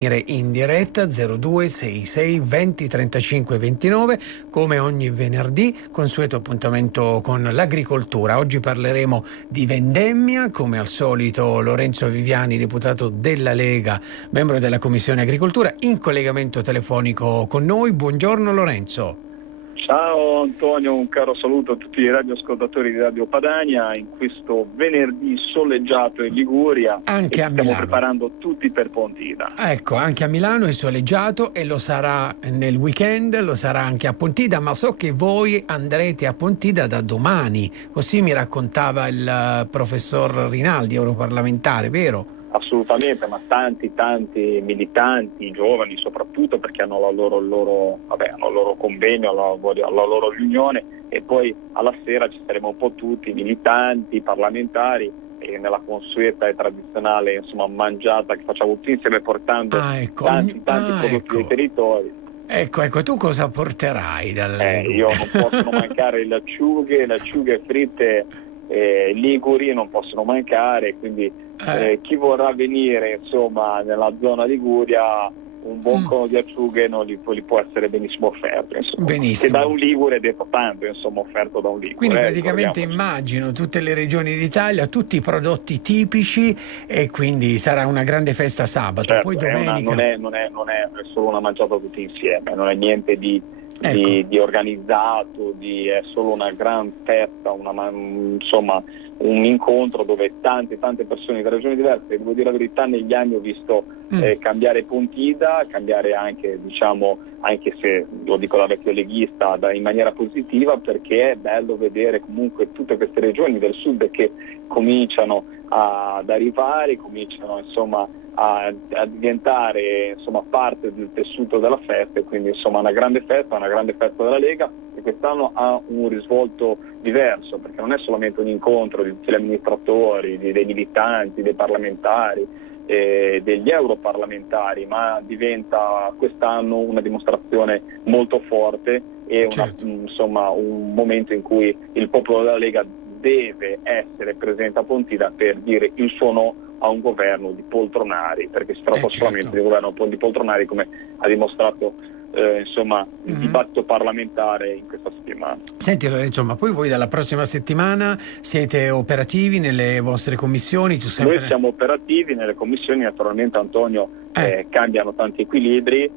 In diretta 0266 20 35 29 come ogni venerdì, consueto appuntamento con l'agricoltura. Oggi parleremo di vendemmia, come al solito Lorenzo Viviani, deputato della Lega, membro della Commissione Agricoltura, in collegamento telefonico con noi. Buongiorno Lorenzo. Ciao Antonio, un caro saluto a tutti i radioascoltatori di Radio Padania in questo venerdì soleggiato in Liguria. Anche a Milano. Stiamo preparando tutti per Pontida. Ecco, anche a Milano è soleggiato e lo sarà nel weekend, lo sarà anche a Pontida, ma so che voi andrete a Pontida da domani, così mi raccontava il professor Rinaldi, europarlamentare, vero? Assolutamente, ma tanti militanti, giovani soprattutto, perché hanno il loro convegno, la loro riunione, e poi alla sera ci saremo un po' tutti, militanti, parlamentari, e nella consueta e tradizionale mangiata che facciamo tutti insieme, portando tanti prodotti dei territori. Ecco, tu cosa porterai Io non possono mancare le acciughe fritte liguri, non possono mancare, quindi chi vorrà venire nella zona Liguria, un buon cono di acciughe li può essere benissimo offerto, benissimo. Che da un ligure è detto tanto, offerto da un ligure. Quindi praticamente immagino tutte le regioni d'Italia, tutti i prodotti tipici, e quindi sarà una grande festa sabato. Certo, poi domenica non è solo una mangiata tutti insieme, non è niente di organizzato, è solo una gran festa, un incontro dove tante persone da regioni diverse. Devo dire la verità, negli anni ho visto cambiare Pontida, cambiare anche se lo dico da vecchio leghista, in maniera positiva, perché è bello vedere comunque tutte queste regioni del sud che cominciano ad arrivare, cominciano a diventare parte del tessuto della festa, e quindi una grande festa della Lega, e quest'anno ha un risvolto diverso, perché non è solamente un incontro di tutti gli amministratori, dei militanti, dei parlamentari, degli europarlamentari, ma diventa quest'anno una dimostrazione molto forte e un momento in cui il popolo della Lega deve essere presente a Pontida per dire il suo no a un governo di poltronari, perché si tratta solamente di un governo di poltronari, come ha dimostrato il dibattito parlamentare in questa settimana. Senti Lorenzo, ma poi voi dalla prossima settimana siete operativi nelle vostre commissioni? Noi siamo operativi nelle commissioni, naturalmente Antonio, cambiano tanti equilibri,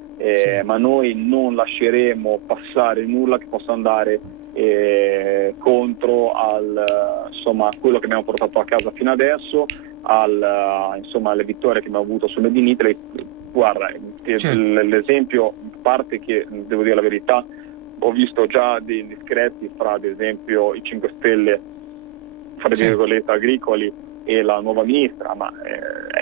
ma noi non lasceremo passare nulla che possa andare contro quello che abbiamo portato a casa fino adesso, alle vittorie che abbiamo avuto sul Made in Italy. Guarda, l'esempio parte che, devo dire la verità, ho visto già dei discrepi fra, ad esempio, i 5 Stelle, fra virgolette, agricoli, e la nuova ministra, ma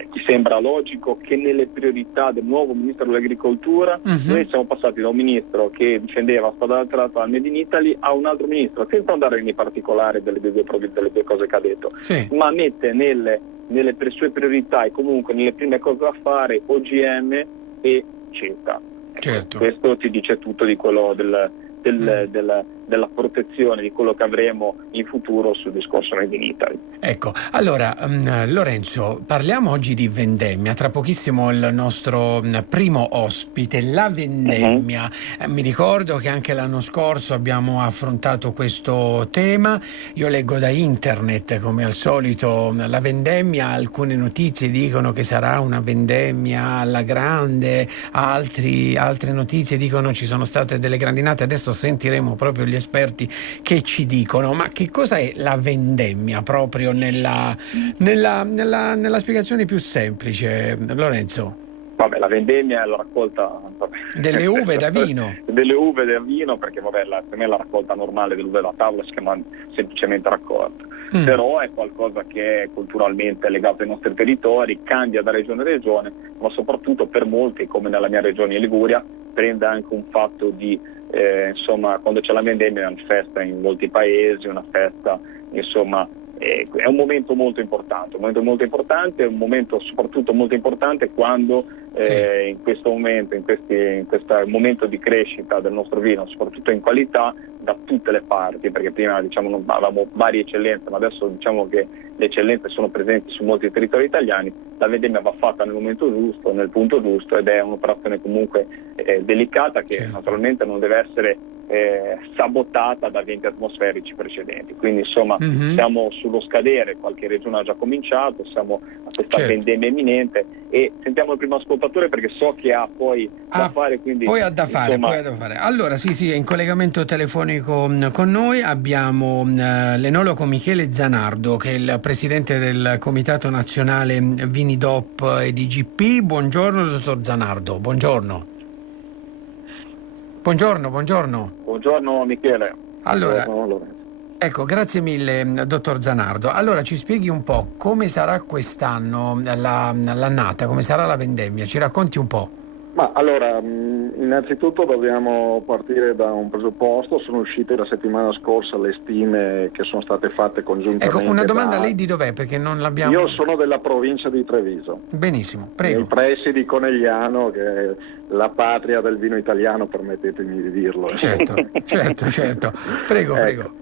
ti sembra logico che nelle priorità del nuovo ministro dell'agricoltura noi siamo passati da un ministro che difendeva spada tratta al Made in Italy a un altro ministro, senza andare nei particolari delle due cose che ha detto, ma mette nelle sue priorità e comunque nelle prime cose da fare OGM e CETA. Certo. Questo ti dice tutto di quello della protezione, di quello che avremo in futuro sul discorso Made in Italy. Ecco, allora Lorenzo, parliamo oggi di vendemmia. Tra pochissimo il nostro primo ospite, la vendemmia. Mi ricordo che anche l'anno scorso abbiamo affrontato questo tema. Io leggo da internet, come al solito, la vendemmia. Alcune notizie dicono che sarà una vendemmia alla grande, altre notizie dicono ci sono state delle grandinate. Adesso sentiremo proprio gli esperti che ci dicono, ma che cosa è la vendemmia proprio nella spiegazione più semplice, Lorenzo? Vabbè, la vendemmia è la raccolta delle uve da vino. Delle uve da vino, perché per me la raccolta normale dell'uve da tavola si chiama semplicemente raccolta. Però è qualcosa che è culturalmente legato ai nostri territori, cambia da regione a regione, ma soprattutto per molti, come nella mia regione Liguria, prende anche un fatto di quando c'è la vendemmia è una festa in molti paesi, una festa, è un momento molto importante, è un momento soprattutto molto importante quando in questo momento, in questo momento di crescita del nostro vino, soprattutto in qualità, da tutte le parti, perché prima avevamo varie eccellenze, ma adesso diciamo che le eccellenze sono presenti su molti territori italiani. La vendemmia va fatta nel momento giusto, nel punto giusto, ed è un'operazione comunque delicata, che naturalmente non deve essere sabotata da venti atmosferici precedenti. Quindi insomma siamo sullo scadere, qualche regione ha già cominciato, siamo a questa vendemmia imminente, e sentiamo il primo ascoltatore perché so che ha poi da fare, quindi poi ha da fare. Allora sì, in collegamento telefonico con noi abbiamo l'enologo Michele Zanardo, che è il presidente del Comitato Nazionale Vini DOP e DGP. Buongiorno dottor Zanardo, buongiorno. Buongiorno Michele. Allora, ecco, grazie mille dottor Zanardo. Allora ci spieghi un po' come sarà quest'anno l'annata, come sarà la vendemmia, ci racconti un po'. Ma allora, innanzitutto dobbiamo partire da un presupposto. Sono uscite la settimana scorsa le stime che sono state fatte congiuntamente. Ecco, una domanda, lei di dov'è? Perché non l'abbiamo... Io sono della provincia di Treviso. Benissimo, prego. Nei pressi di Conegliano, che è la patria del vino italiano, permettetemi di dirlo. Certo. Prego.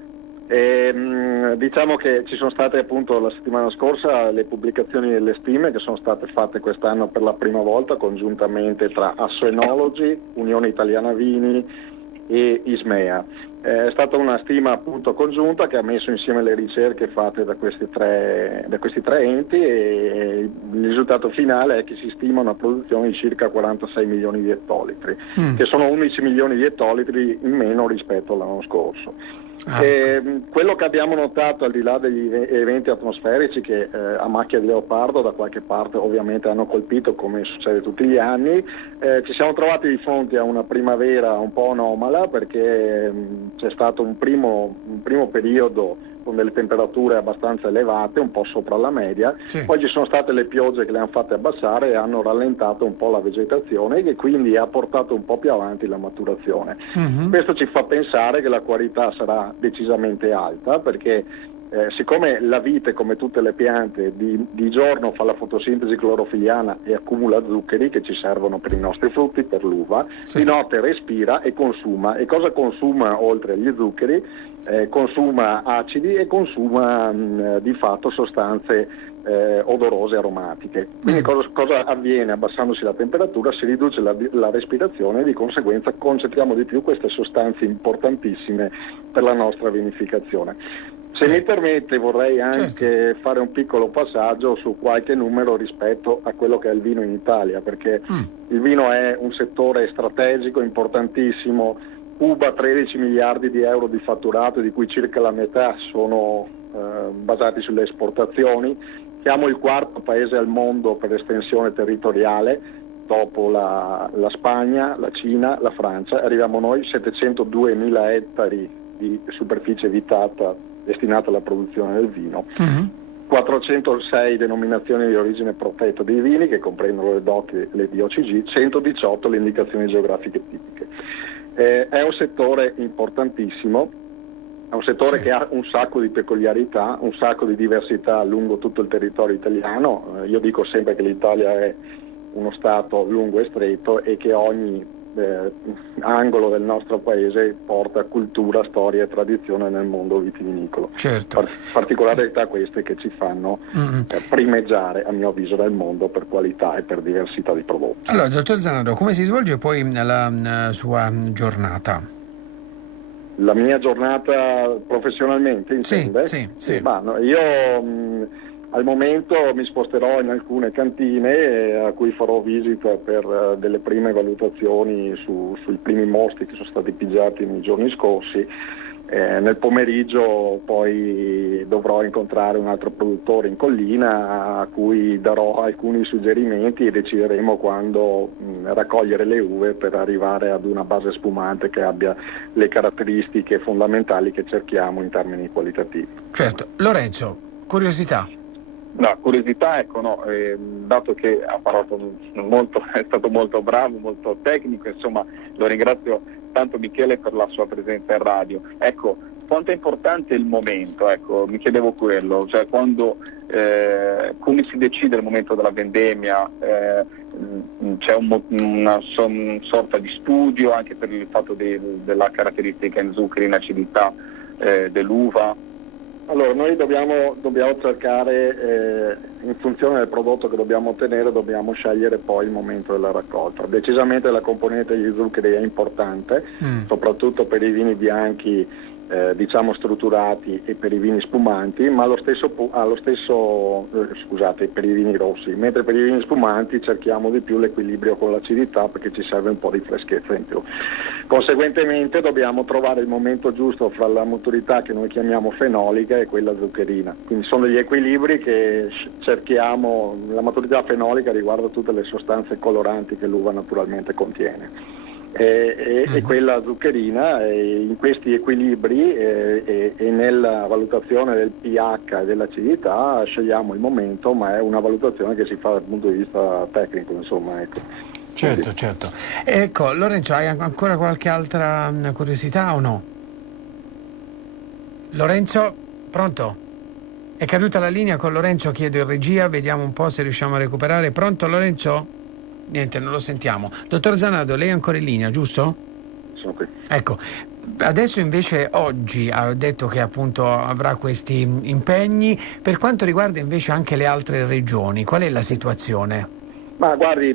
Diciamo che ci sono state appunto la settimana scorsa le pubblicazioni delle stime che sono state fatte quest'anno per la prima volta congiuntamente tra Assoenologi, Unione Italiana Vini e Ismea. È stata una stima appunto congiunta che ha messo insieme le ricerche fatte da questi tre enti, e il risultato finale è che si stima una produzione di circa 46 milioni di ettolitri, che sono 11 milioni di ettolitri in meno rispetto all'anno scorso. Quello che abbiamo notato, al di là degli eventi atmosferici che a macchia di leopardo da qualche parte ovviamente hanno colpito, come succede tutti gli anni, ci siamo trovati di fronte a una primavera un po' anomala, perché c'è stato un primo periodo con delle temperature abbastanza elevate, un po' sopra la media, poi ci sono state le piogge che le hanno fatte abbassare e hanno rallentato un po' la vegetazione, e quindi ha portato un po' più avanti la maturazione. Questo ci fa pensare che la qualità sarà decisamente alta, perché siccome la vite, come tutte le piante, di giorno fa la fotosintesi clorofiliana e accumula zuccheri che ci servono per i nostri frutti, per l'uva, di notte respira e consuma. E cosa consuma oltre agli zuccheri? Consuma acidi e consuma di fatto sostanze odorose, aromatiche. Quindi cosa avviene? Abbassandosi la temperatura si riduce la respirazione e di conseguenza concentriamo di più queste sostanze importantissime per la nostra vinificazione. Se mi permette, vorrei anche fare un piccolo passaggio su qualche numero rispetto a quello che è il vino in Italia, perché il vino è un settore strategico, importantissimo. Cuba 13 miliardi di euro di fatturato, di cui circa la metà sono basati sulle esportazioni. Siamo il quarto paese al mondo per estensione territoriale, dopo la Spagna, la Cina, la Francia. Arriviamo noi, 702.000 ettari di superficie vitata destinata alla produzione del vino, 406 denominazioni di origine protetta dei vini, che comprendono le DOC e le DOCG, 118 le indicazioni geografiche tipiche. È un settore importantissimo, è un settore che ha un sacco di peculiarità, un sacco di diversità lungo tutto il territorio italiano. Io dico sempre che l'Italia è uno stato lungo e stretto, e che ogni angolo del nostro paese porta cultura, storia e tradizione nel mondo vitivinicolo. Particolarità queste che ci fanno primeggiare, a mio avviso, nel mondo per qualità e per diversità di prodotti. Allora, dottor Zanardo, come si svolge poi la sua giornata? La mia giornata professionalmente, intende? Sì. Io al momento mi sposterò in alcune cantine a cui farò visita per delle prime valutazioni sui primi mosti che sono stati pigiati nei giorni scorsi. Nel pomeriggio poi dovrò incontrare un altro produttore in collina a cui darò alcuni suggerimenti e decideremo quando raccogliere le uve per arrivare ad una base spumante che abbia le caratteristiche fondamentali che cerchiamo in termini qualitativi. Certo. Lorenzo, curiosità. No, curiosità, ecco, dato che ha parlato molto, è stato molto bravo, molto tecnico, insomma, lo ringrazio tanto Michele per la sua presenza in radio. Ecco, quanto è importante il momento, ecco, mi chiedevo quello, cioè quando come si decide il momento della vendemmia, c'è una sorta di studio anche per il fatto della caratteristica in zuccheri, in acidità dell'uva? Allora, noi dobbiamo cercare, in funzione del prodotto che dobbiamo ottenere, dobbiamo scegliere poi il momento della raccolta. Decisamente la componente degli zuccheri è importante, soprattutto per i vini bianchi diciamo strutturati e per i vini spumanti, ma per i vini rossi, mentre per i vini spumanti cerchiamo di più l'equilibrio con l'acidità perché ci serve un po' di freschezza in più. Conseguentemente dobbiamo trovare il momento giusto fra la maturità che noi chiamiamo fenolica e quella zuccherina, quindi sono degli equilibri che cerchiamo. La maturità fenolica riguarda tutte le sostanze coloranti che l'uva naturalmente contiene. E quella zuccherina, in questi equilibri e nella valutazione del pH e dell'acidità scegliamo il momento, ma è una valutazione che si fa dal punto di vista tecnico, insomma, ecco. Certo. Ecco, Lorenzo, hai ancora qualche altra curiosità o no? Lorenzo, pronto? È caduta la linea con Lorenzo, chiedo in regia, vediamo un po' se riusciamo a recuperare. Pronto Lorenzo? Niente, non lo sentiamo. Dottor Zanardo, lei è ancora in linea, giusto? Sono qui. Ecco, adesso invece oggi ha detto che appunto avrà questi impegni. Per quanto riguarda invece anche le altre regioni, qual è la situazione? Ma guardi,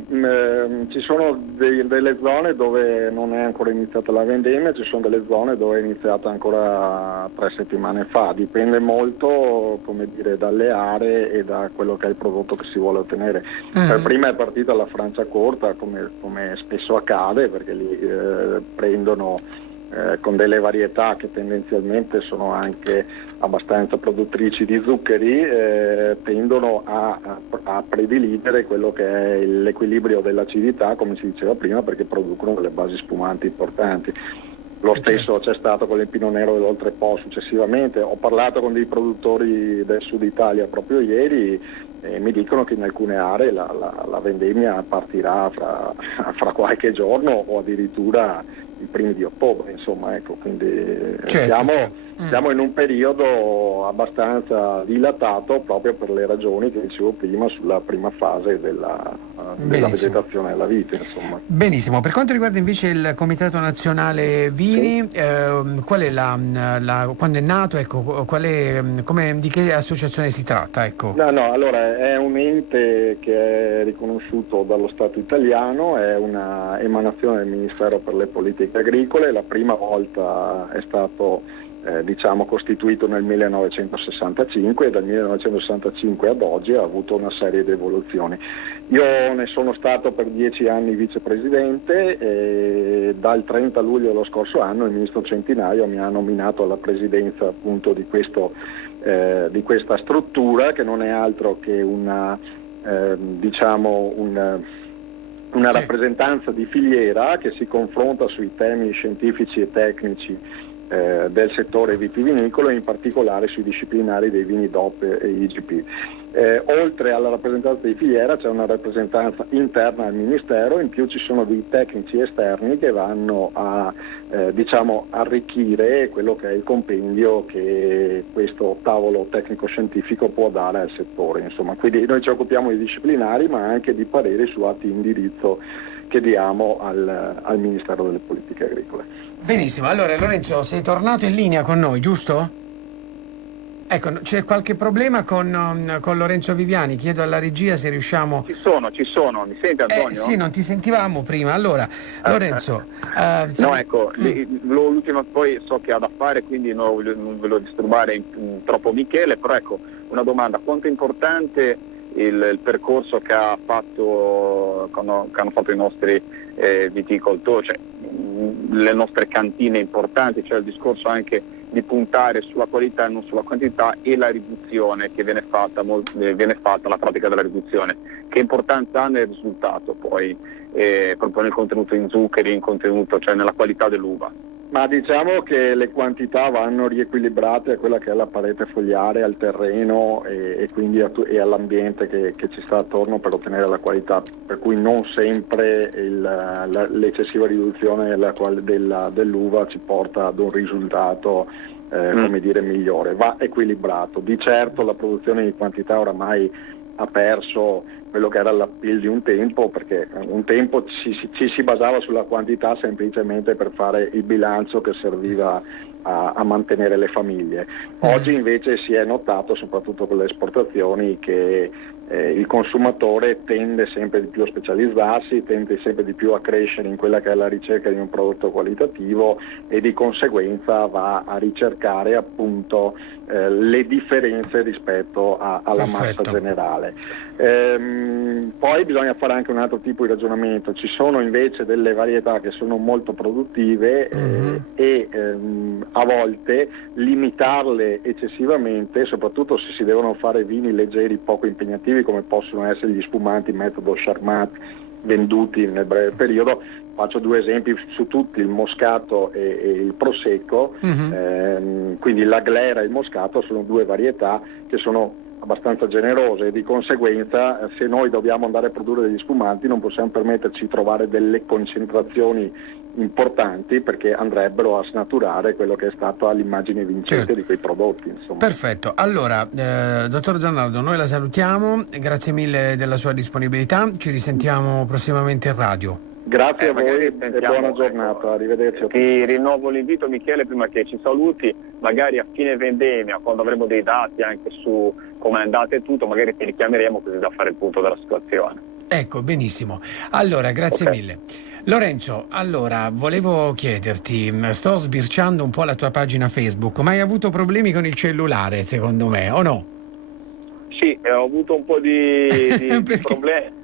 ci sono delle zone dove non è ancora iniziata la vendemmia, ci sono delle zone dove è iniziata ancora 3 settimane fa, dipende molto, come dire, dalle aree e da quello che è il prodotto che si vuole ottenere. Per prima è partita la Francia corta, come spesso accade, perché lì prendono con delle varietà che tendenzialmente sono anche abbastanza produttrici di zuccheri, tendono a prediligere quello che è l'equilibrio dell'acidità, come si diceva prima, perché producono delle basi spumanti importanti. Lo stesso c'è stato con il Pinot Nero dell'Oltrepo successivamente. Ho parlato con dei produttori del sud Italia proprio ieri e mi dicono che in alcune aree la vendemmia partirà fra qualche giorno o addirittura i primi di ottobre, insomma, ecco, quindi siamo in un periodo abbastanza dilatato proprio per le ragioni che dicevo prima sulla prima fase della vegetazione della vite, insomma. Benissimo, per quanto riguarda invece il Comitato Nazionale Vini, qual è quando è nato, ecco, di che associazione si tratta? Ecco. No, allora è un ente che è riconosciuto dallo Stato italiano, è una emanazione del Ministero per le Politiche Agricole, la prima volta è stato costituito nel 1965 e dal 1965 ad oggi ha avuto una serie di evoluzioni. Io ne sono stato per 10 anni vicepresidente e dal 30 luglio dello scorso anno il ministro Centinaio mi ha nominato alla presidenza appunto di questa struttura, che non è altro che una rappresentanza di filiera che si confronta sui temi scientifici e tecnici del settore vitivinicolo e in particolare sui disciplinari dei vini DOP e IGP. Oltre alla rappresentanza di filiera c'è una rappresentanza interna al Ministero, in più ci sono dei tecnici esterni che vanno a arricchire quello che è il compendio che questo tavolo tecnico-scientifico può dare al settore. Insomma, quindi noi ci occupiamo di disciplinari ma anche di pareri su atti di indirizzo che diamo al Ministero delle Politiche Agricole. Benissimo, allora Lorenzo, sei tornato in linea con noi, giusto? Ecco, c'è qualche problema con Lorenzo Viviani? Chiedo alla regia se riusciamo... Ci sono, mi senti Antonio? Sì, non ti sentivamo prima. Allora, Lorenzo... No, ecco, l'ultima poi so che ha da fare, quindi non ve lo disturbare troppo Michele, però ecco, una domanda, quanto è importante il percorso che hanno fatto i nostri viticoltori, cioè le nostre cantine importanti, cioè il discorso anche di puntare sulla qualità e non sulla quantità, e la riduzione che viene fatta, la pratica della riduzione, che importanza ha nel risultato poi proprio nel contenuto in zuccheri, cioè nella qualità dell'uva? Ma diciamo che le quantità vanno riequilibrate a quella che è la parete fogliare, al terreno e quindi e all'ambiente che ci sta attorno per ottenere la qualità, per cui non sempre l'eccessiva riduzione dell'uva ci porta ad un risultato migliore, va equilibrato. Di certo la produzione di quantità oramai ha perso quello che era l'appeal di un tempo, perché un tempo ci si basava sulla quantità semplicemente per fare il bilancio che serviva a mantenere le famiglie. Oggi invece si è notato, soprattutto con le esportazioni, che il consumatore tende sempre di più a specializzarsi, tende sempre di più a crescere in quella che è la ricerca di un prodotto qualitativo e di conseguenza va a ricercare appunto le differenze rispetto alla massa generale. Poi bisogna fare anche un altro tipo di ragionamento. Ci sono invece delle varietà che sono molto produttive e a volte limitarle eccessivamente, soprattutto se si devono fare vini leggeri poco impegnativi come possono essere gli spumanti metodo Charmat venduti nel breve periodo. Faccio 2 esempi su tutti, il moscato e il prosecco. Quindi la glera e il moscato sono 2 varietà che sono abbastanza generose e di conseguenza se noi dobbiamo andare a produrre degli spumanti non possiamo permetterci di trovare delle concentrazioni importanti, perché andrebbero a snaturare quello che è stato l'immagine vincente di quei prodotti, insomma. Perfetto, allora dottor Zanardo, noi la salutiamo, grazie mille della sua disponibilità, ci risentiamo prossimamente in radio. Grazie a voi e buona giornata, arrivederci. Ti rinnovo l'invito, Michele, prima che ci saluti, magari a fine vendemmia, quando avremo dei dati anche su come è andata e tutto, magari ti richiameremo così da fare il punto della situazione. Ecco, benissimo. Allora, grazie mille. Lorenzo, allora, volevo chiederti, sto sbirciando un po' la tua pagina Facebook, ma hai avuto problemi con il cellulare, secondo me, o no? Sì, ho avuto un po' di problemi.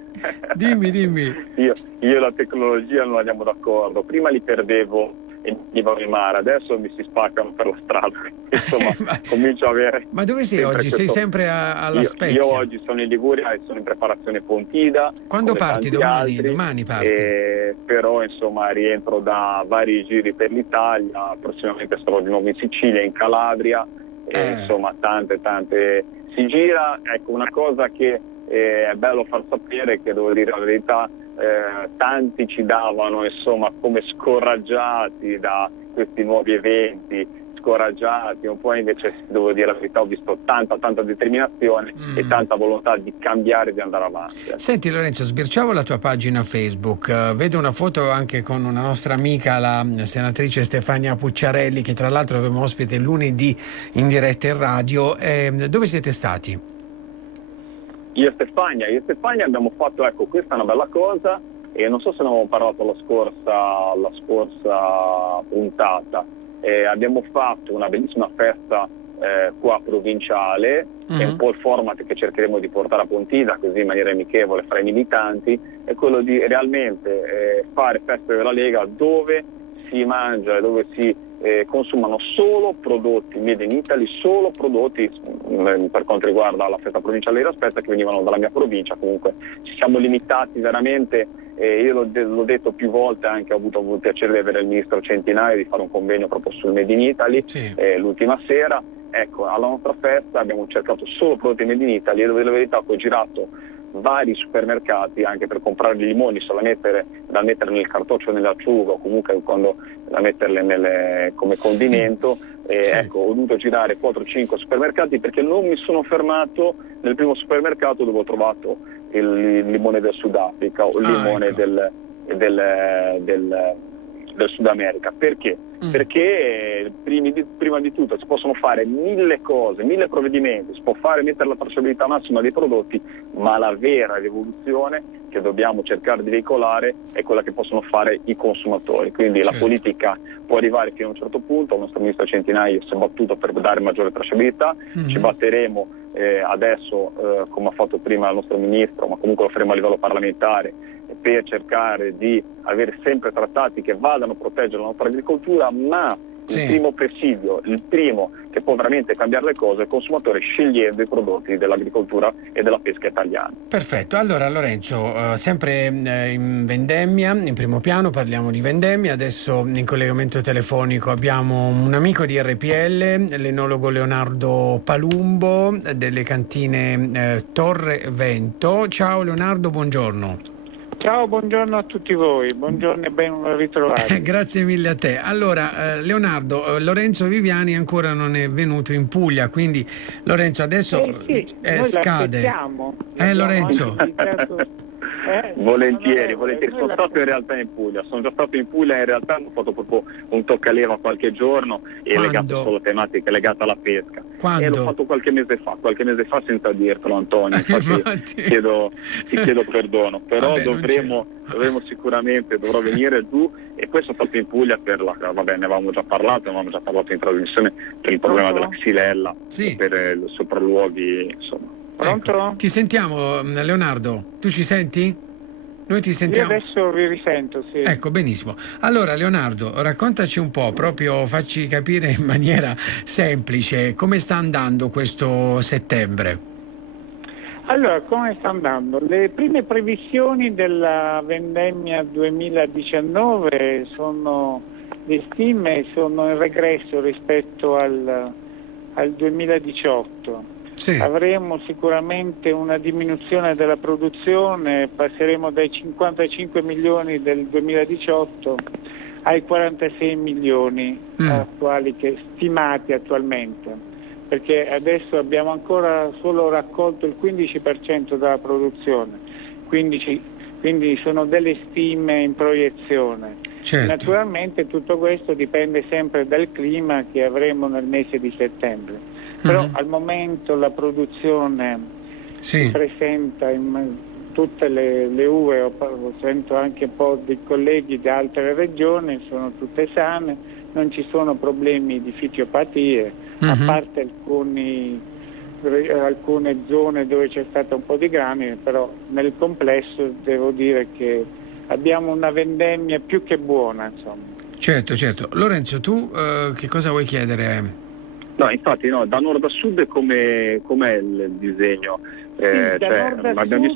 Dimmi. Io e la tecnologia non andiamo d'accordo. Prima li perdevo e mi vanno in mare, adesso mi si spaccano per la strada. Insomma, comincio a avere. Ma dove sei oggi? Sei sempre alla Spezia? Io oggi sono in Liguria e sono in preparazione Pontida. Quando parti? Domani parti? Però insomma rientro da vari giri per l'Italia, prossimamente sarò di nuovo in Sicilia, in Calabria, insomma tante si gira. Ecco, una cosa che è bello far sapere, che devo dire la verità, tanti ci davano insomma come scoraggiati da questi nuovi eventi, scoraggiati un po', invece devo dire la verità, ho visto tanta determinazione e tanta volontà di cambiare, di andare avanti. Senti Lorenzo, sbirciavo la tua pagina Facebook, vedo una foto anche con una nostra amica, la senatrice Stefania Pucciarelli, che tra l'altro avevamo ospite lunedì in diretta in radio. Dove siete stati? Io e Stefania abbiamo fatto, ecco, questa è una bella cosa, e non so se ne avevamo parlato la scorsa puntata. Abbiamo fatto una bellissima festa qua provinciale, è un po' il format che cercheremo di portare a Pontida, così in maniera amichevole fra i militanti, è quello di realmente fare feste della Lega dove si mangia e dove si consumano solo prodotti made in Italy, solo prodotti per quanto riguarda la festa provinciale di La Spezia che venivano dalla mia provincia. Comunque ci siamo limitati veramente, io l'ho detto più volte, anche ho avuto il piacere di avere il ministro Centinaio, di fare un convegno proprio sul made in Italy l'ultima sera. Ecco, alla nostra festa abbiamo cercato solo prodotti made in Italy e devo dire la verità, ho girato vari supermercati anche per comprare i limoni da mettere nel cartoccio, nell'acciuga, o comunque da metterle come condimento. Ecco, ho dovuto girare 4-5 supermercati perché non mi sono fermato nel primo supermercato dove ho trovato il limone del Sudafrica o il limone del Sud America. Perché? Perché prima di tutto si possono fare 1000 cose, 1000 provvedimenti, si può mettere la tracciabilità massima dei prodotti, ma la vera rivoluzione che dobbiamo cercare di veicolare è quella che possono fare i consumatori. Quindi la politica può arrivare fino a un certo punto, il nostro ministro Centinaio si è battuto per dare maggiore tracciabilità, ci batteremo adesso come ha fatto prima il nostro ministro, ma comunque lo faremo a livello parlamentare, per cercare di avere sempre trattati che vadano a proteggere la nostra agricoltura, ma il primo presidio, il primo che può veramente cambiare le cose è il consumatore scegliendo i prodotti dell'agricoltura e della pesca italiana. Perfetto, allora Lorenzo, sempre in vendemmia, in primo piano parliamo di vendemmia, adesso in collegamento telefonico abbiamo un amico di RPL, l'enologo Leonardo Palumbo delle cantine Torre Vento. Ciao Leonardo, buongiorno. Ciao, buongiorno a tutti voi, buongiorno e ben ritrovati. Grazie mille a te. Allora, Leonardo, Lorenzo Viviani ancora non è venuto in Puglia, quindi Lorenzo adesso scade. Lorenzo. Volentieri. Sono stato in realtà in Puglia, in realtà hanno fatto proprio un toccaleva qualche giorno e legato solo tematiche legate alla pesca. Quando? E l'ho fatto qualche mese fa senza dirtelo, Antonio, infatti ti chiedo perdono, però dovremo sicuramente, dovrò venire giù. E poi sono stato in Puglia ne avevamo già parlato in trasmissione per il problema della xylella, per i sopralluoghi, insomma. Pronto? Ecco. Ti sentiamo, Leonardo, tu ci senti? Noi ti sentiamo. Io adesso vi risento, sì. Ecco, benissimo. Allora, Leonardo, raccontaci un po', proprio facci capire in maniera semplice come sta andando questo settembre. Allora, come sta andando? Le prime previsioni della vendemmia 2019 le stime sono in regresso rispetto al 2018. Sì. Avremo sicuramente una diminuzione della produzione, passeremo dai 55 milioni del 2018 ai 46 milioni attuali, stimati attualmente, perché adesso abbiamo ancora solo raccolto il 15% della produzione, quindi sono delle stime in proiezione. Certo. Naturalmente tutto questo dipende sempre dal clima che avremo nel mese di settembre. Però al momento la produzione si presenta in tutte le uve, sento anche un po' di colleghi da altre regioni, sono tutte sane, non ci sono problemi di fitiopatie, a parte alcune zone dove c'è stato un po' di grani, però nel complesso devo dire che abbiamo una vendemmia più che buona, insomma. Certo. Lorenzo, tu che cosa vuoi chiedere? No, infatti da nord a sud com'è il disegno? Abbiamo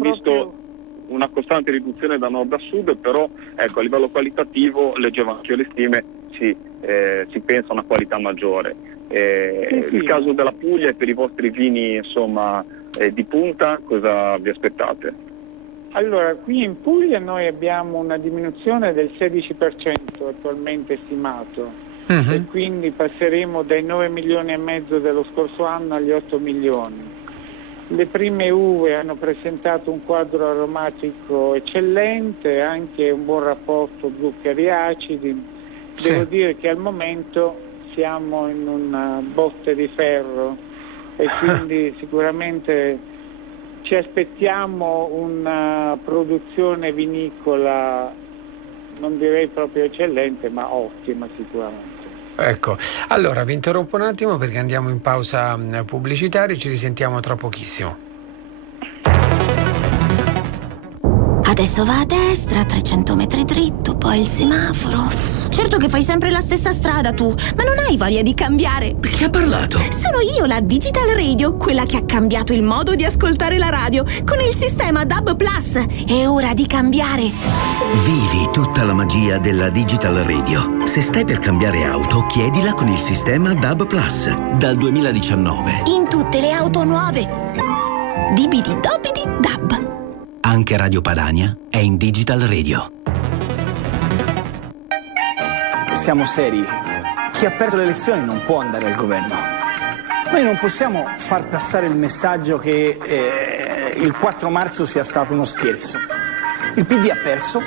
visto una costante riduzione da nord a sud, però ecco, a livello qualitativo, leggevo anche io le stime, si pensa a una qualità maggiore. Il caso della Puglia e per i vostri vini, insomma, di punta, cosa vi aspettate? Allora, qui in Puglia noi abbiamo una diminuzione del 16% attualmente stimato, e quindi passeremo dai 9 milioni e mezzo dello scorso anno agli 8 milioni. Le prime uve hanno presentato un quadro aromatico eccellente, anche un buon rapporto zuccheri acidi. Devo dire che al momento siamo in una botte di ferro e quindi sicuramente ci aspettiamo una produzione vinicola, non direi proprio eccellente, ma ottima sicuramente. Ecco, allora vi interrompo un attimo perché andiamo in pausa pubblicitaria e ci risentiamo tra pochissimo. Adesso va a destra, 300 metri dritto, poi il semaforo. Certo che fai sempre la stessa strada tu, ma non hai voglia di cambiare. Chi ha parlato? Sono io, la Digital Radio, quella che ha cambiato il modo di ascoltare la radio con il sistema DAB+. È ora di cambiare. Vivi tutta la magia della Digital Radio. Se stai per cambiare auto, chiedila con il sistema DAB+. Dal 2019. In tutte le auto nuove. Dibidi dobidi DAB. Anche Radio Padania è in Digital Radio. Siamo seri. Chi ha perso le elezioni non può andare al governo. Noi non possiamo far passare il messaggio che il 4 marzo sia stato uno scherzo. Il PD ha perso,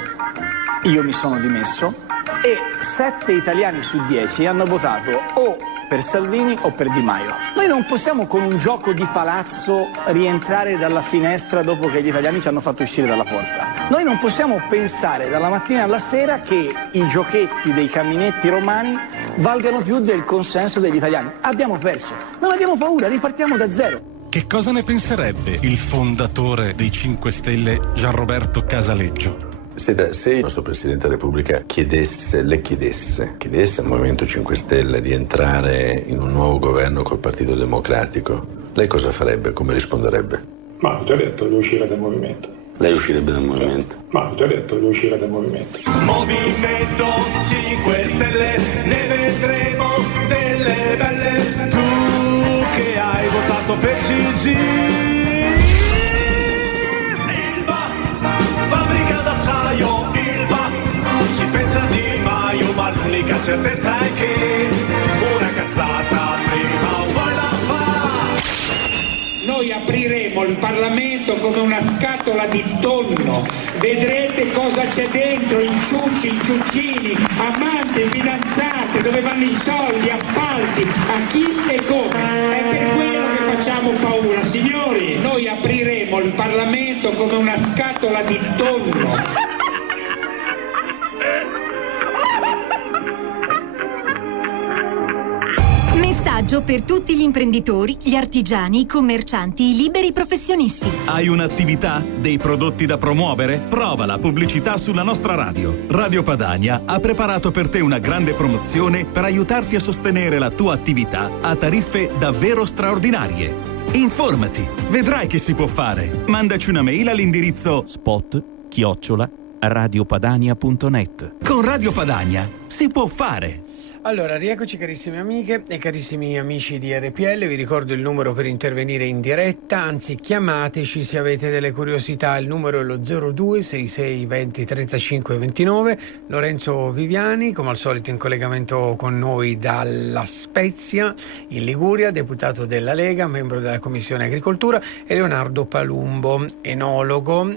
io mi sono dimesso e 7 italiani su 10 hanno votato o per Salvini o per Di Maio. Noi non possiamo con un gioco di palazzo rientrare dalla finestra dopo che gli italiani ci hanno fatto uscire dalla porta. Noi non possiamo pensare dalla mattina alla sera che i giochetti dei caminetti romani valgano più del consenso degli italiani. Abbiamo perso, non abbiamo paura, ripartiamo da zero. Che cosa ne penserebbe il fondatore dei 5 Stelle, Gianroberto Casaleggio? Se il nostro Presidente della Repubblica chiedesse al Movimento 5 Stelle di entrare in un nuovo governo col Partito Democratico, lei cosa farebbe? Come risponderebbe? Ma ho già detto di uscire dal movimento. Lei uscirebbe dal movimento? Ma ho già detto di uscire dal movimento. Movimento 5 Stelle, ne vedremo delle belle. Tu che hai votato per Gigi, certezza è che una cazzata prima o poi la fa. Noi apriremo il Parlamento come una scatola di tonno, vedrete cosa c'è dentro, inciucci, inciuccini, amanti, fidanzate, dove vanno i soldi, appalti, a chi e come. È per quello che facciamo paura, signori. Noi apriremo il Parlamento come una scatola di tonno. Messaggio per tutti gli imprenditori, gli artigiani, i commercianti, i liberi professionisti. Hai un'attività? Dei prodotti da promuovere? Prova la pubblicità sulla nostra radio. Radio Padania ha preparato per te una grande promozione per aiutarti a sostenere la tua attività a tariffe davvero straordinarie. Informati, vedrai che si può fare. Mandaci una mail all'indirizzo spot@radiopadania.net. Con Radio Padania si può fare. Allora, rieccoci carissime amiche e carissimi amici di RPL, vi ricordo il numero per intervenire in diretta, anzi chiamateci se avete delle curiosità, il numero è lo 02 66 20 35 29. Lorenzo Viviani, come al solito in collegamento con noi dalla Spezia, in Liguria, deputato della Lega, membro della Commissione Agricoltura, e Leonardo Palumbo, enologo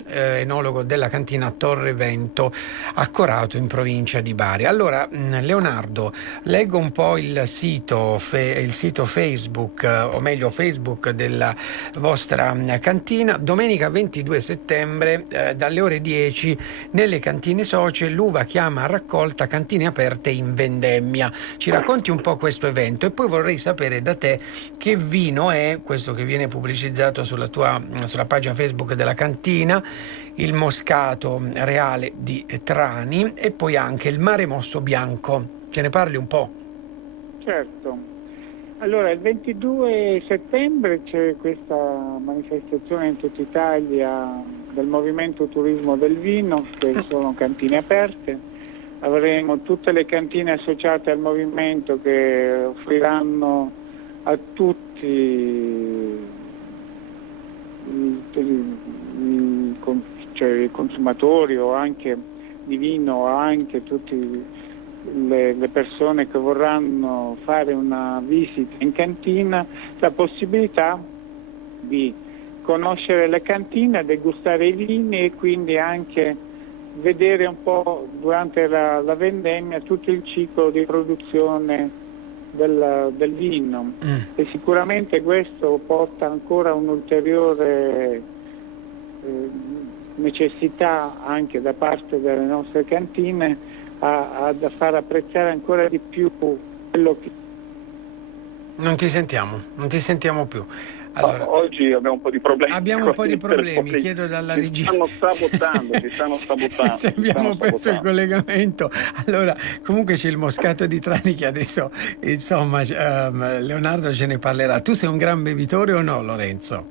della cantina Torre Vento a Corato in provincia di Bari. Allora, Leonardo, leggo un po' il sito Facebook, o meglio Facebook della vostra cantina. Domenica 22 settembre dalle ore 10 nelle cantine socie l'uva chiama a raccolta, cantine aperte in vendemmia. Ci racconti un po' questo evento e poi vorrei sapere da te che vino è questo che viene pubblicizzato sulla pagina Facebook della cantina, il Moscato Reale di Trani e poi anche il Mare Mosso Bianco. Ce ne parli un po'? Certo. Allora, il 22 settembre c'è questa manifestazione in tutta Italia del Movimento Turismo del Vino, che sono cantine aperte. Avremo tutte le cantine associate al movimento che offriranno a tutti i consumatori o anche di vino o anche tutti le persone che vorranno fare una visita in cantina la possibilità di conoscere la cantina, degustare i vini e quindi anche vedere un po' durante la vendemmia tutto il ciclo di produzione del vino e sicuramente questo porta ancora un'ulteriore necessità anche da parte delle nostre cantine a far apprezzare ancora di più quello che... Non ti sentiamo più. Allora, oggi abbiamo un po' di problemi. Chiedo dalla regia. Ci stanno sabotando. Se abbiamo perso il collegamento. Allora, comunque c'è il Moscato di Trani che adesso, insomma, Leonardo ce ne parlerà. Tu sei un gran bevitore o no, Lorenzo?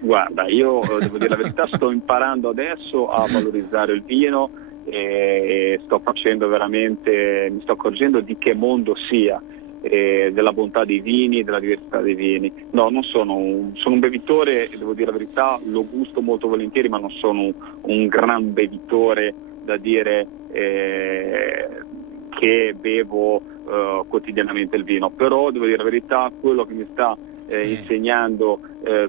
Guarda, io devo dire la verità, sto imparando adesso a valorizzare il vino e mi sto accorgendo di che mondo sia, della bontà dei vini, della diversità dei vini. No, non sono un bevitore, devo dire la verità, lo gusto molto volentieri, ma non sono un gran bevitore da dire che bevo quotidianamente il vino, però devo dire la verità, quello che mi sta insegnando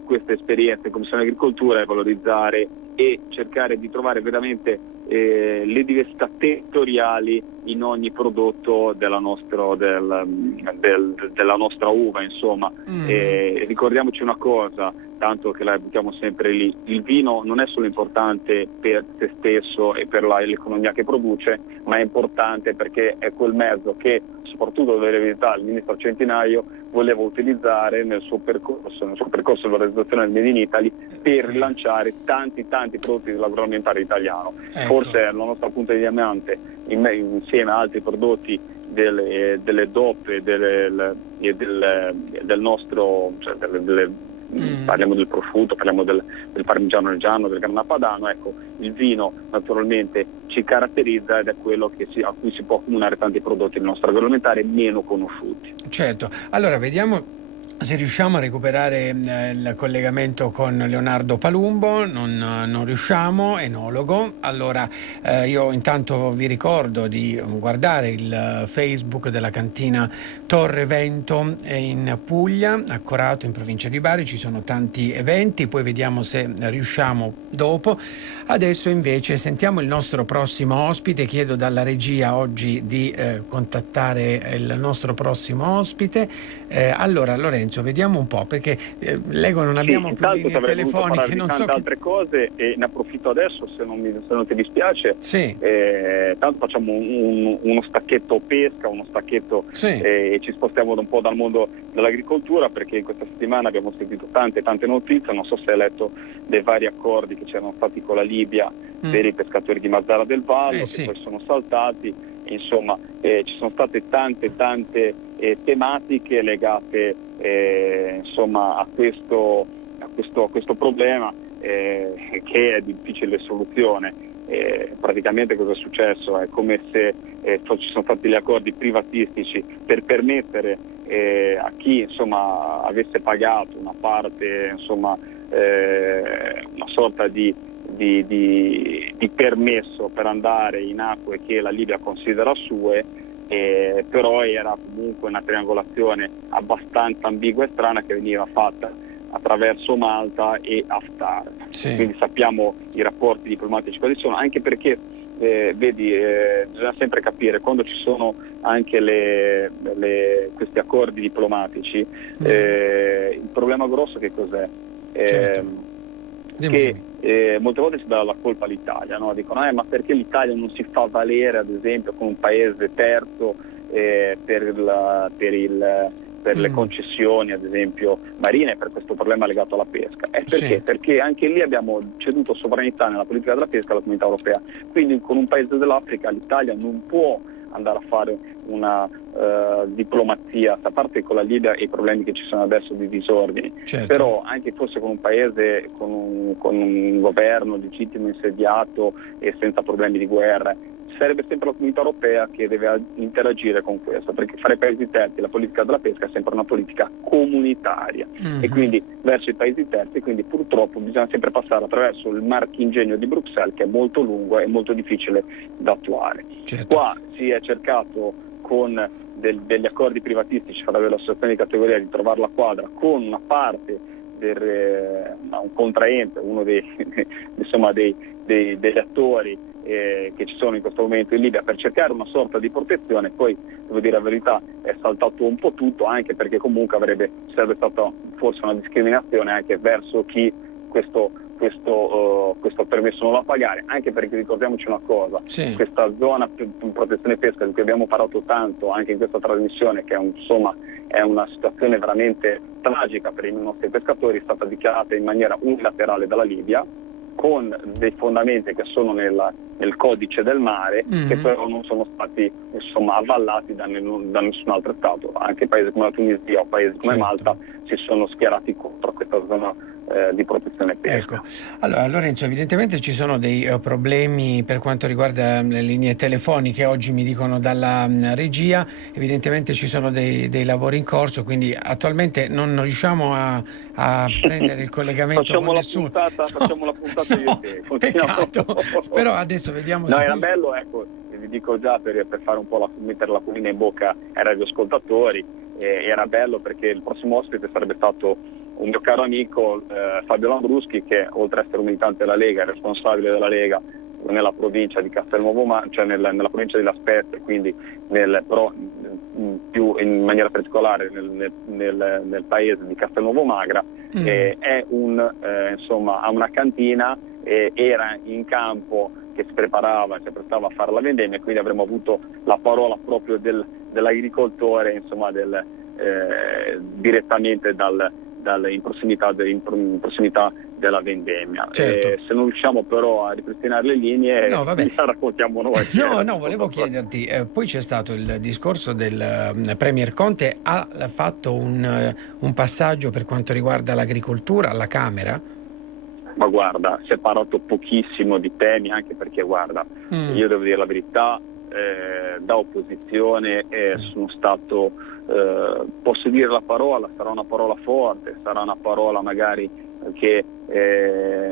questa esperienza in Commissione Agricoltura è valorizzare e cercare di trovare veramente le diversità territoriali in ogni prodotto della nostra uva, insomma. Ricordiamoci una cosa, tanto che la buttiamo sempre lì: il vino non è solo importante per se stesso e per l'economia che produce, ma è importante perché è quel mezzo che, soprattutto delle verità, il ministro Centinaio voleva utilizzare nel suo percorso di valorizzazione del Made in Italy per rilanciare tanti prodotti dell'agroalimentare italiano. Ecco. Forse la nostra punta di diamante, insieme a altri prodotti delle DOP e del nostro, cioè parliamo del prosciutto, parliamo del parmigiano reggiano, del grana padano. Ecco, il vino naturalmente ci caratterizza ed è quello a cui si può accomunare tanti prodotti del nostro agroalimentare meno conosciuti. Certo. Allora vediamo se riusciamo a recuperare il collegamento con Leonardo Palumbo. Non riusciamo, enologo. Allora io intanto vi ricordo di guardare il Facebook della cantina Torre Vento in Puglia, a Corato in provincia di Bari. Ci sono tanti eventi, poi vediamo se riusciamo dopo. Adesso invece sentiamo il nostro prossimo ospite. Chiedo dalla regia oggi di contattare il nostro prossimo ospite. Allora Lorenzo, vediamo un po', perché leggo non abbiamo più linee telefoniche, non so altre cose, e ne approfitto adesso se non ti dispiace. Sì. Tanto facciamo uno stacchetto pesca, uno stacchetto e ci spostiamo un po' dal mondo dell'agricoltura, perché in questa settimana abbiamo sentito tante notizie. Non so se hai letto dei vari accordi che c'erano stati con la Libia per i pescatori di Mazara del Vallo, che poi sono saltati. Insomma, ci sono state tante tematiche legate insomma a questo problema che è di difficile soluzione. Praticamente cosa è successo? È come se ci sono stati gli accordi privatistici per permettere a chi insomma avesse pagato una parte, insomma una sorta di permesso per andare in acque che la Libia considera sue, però era comunque una triangolazione abbastanza ambigua e strana che veniva fatta attraverso Malta e Haftar. Quindi sappiamo i rapporti diplomatici quali sono, anche perché bisogna sempre capire quando ci sono anche questi accordi diplomatici, il problema grosso che cos'è? Che molte volte si dà la colpa all'Italia, no? Dicono ma perché l'Italia non si fa valere ad esempio con un paese terzo per le concessioni ad esempio marine, per questo problema legato alla pesca. Perché? Perché anche lì abbiamo ceduto sovranità nella politica della pesca alla Comunità Europea, quindi con un paese dell'Africa l'Italia non può andare a fare una diplomazia, a parte con la Libia e i problemi che ci sono adesso di disordini, però anche forse con un paese con un governo legittimo, insediato e senza problemi di guerra, sarebbe sempre la Comunità Europea che deve interagire con questo, perché fare paesi terzi, la politica della pesca è sempre una politica comunitaria e quindi verso i paesi terzi, quindi purtroppo bisogna sempre passare attraverso il marchingegno di Bruxelles, che è molto lungo e molto difficile da attuare. Qua si è cercato con degli accordi privatistici fra le associazioni di categoria di trovare la quadra con una parte un contraente, uno degli attori che ci sono in questo momento in Libia, per cercare una sorta di protezione. Poi devo dire la verità, è saltato un po' tutto, anche perché comunque sarebbe stata forse una discriminazione anche verso chi questo permesso non va a pagare, anche perché ricordiamoci una cosa, questa zona protezione pesca di cui abbiamo parlato tanto anche in questa trasmissione, che è una situazione veramente tragica per i nostri pescatori, è stata dichiarata in maniera unilaterale dalla Libia, con dei fondamenti che sono nel codice del mare, che però non sono stati avvallati da nessun altro Stato. Anche paesi come la Tunisia o paesi come Malta si sono schierati contro questa zona di protezione pesca. Allora Lorenzo, evidentemente ci sono dei problemi per quanto riguarda le linee telefoniche, oggi mi dicono dalla regia, evidentemente ci sono dei lavori in corso, quindi attualmente non riusciamo a prendere il collegamento con nessuno. Facciamo la puntata io e te. Peccato, però adesso vediamo se... era bello, vi dico già per fare un po' mettere la pulina in bocca ai radioascoltatori, era bello perché il prossimo ospite sarebbe stato un mio caro amico Fabio Lambruschi, che oltre ad essere un militante della Lega, è responsabile della Lega nella provincia di Castelnuovo, cioè nella provincia di La Spezia, quindi però più in maniera particolare nel paese di Castelnuovo Magra, ha una cantina, era in campo che si preparava, si prestava a fare la vendemmia, quindi avremmo avuto la parola proprio dell'agricoltore, direttamente in prossimità della vendemmia. Se non riusciamo però a ripristinare le linee, la raccontiamo noi. Volevo chiederti, poi c'è stato il discorso del Premier Conte, ha fatto un passaggio per quanto riguarda l'agricoltura alla Camera? Ma guarda, si è parlato pochissimo di temi, anche perché io devo dire la verità, da opposizione sono stato, posso dire la parola, sarà una parola forte, sarà una parola magari che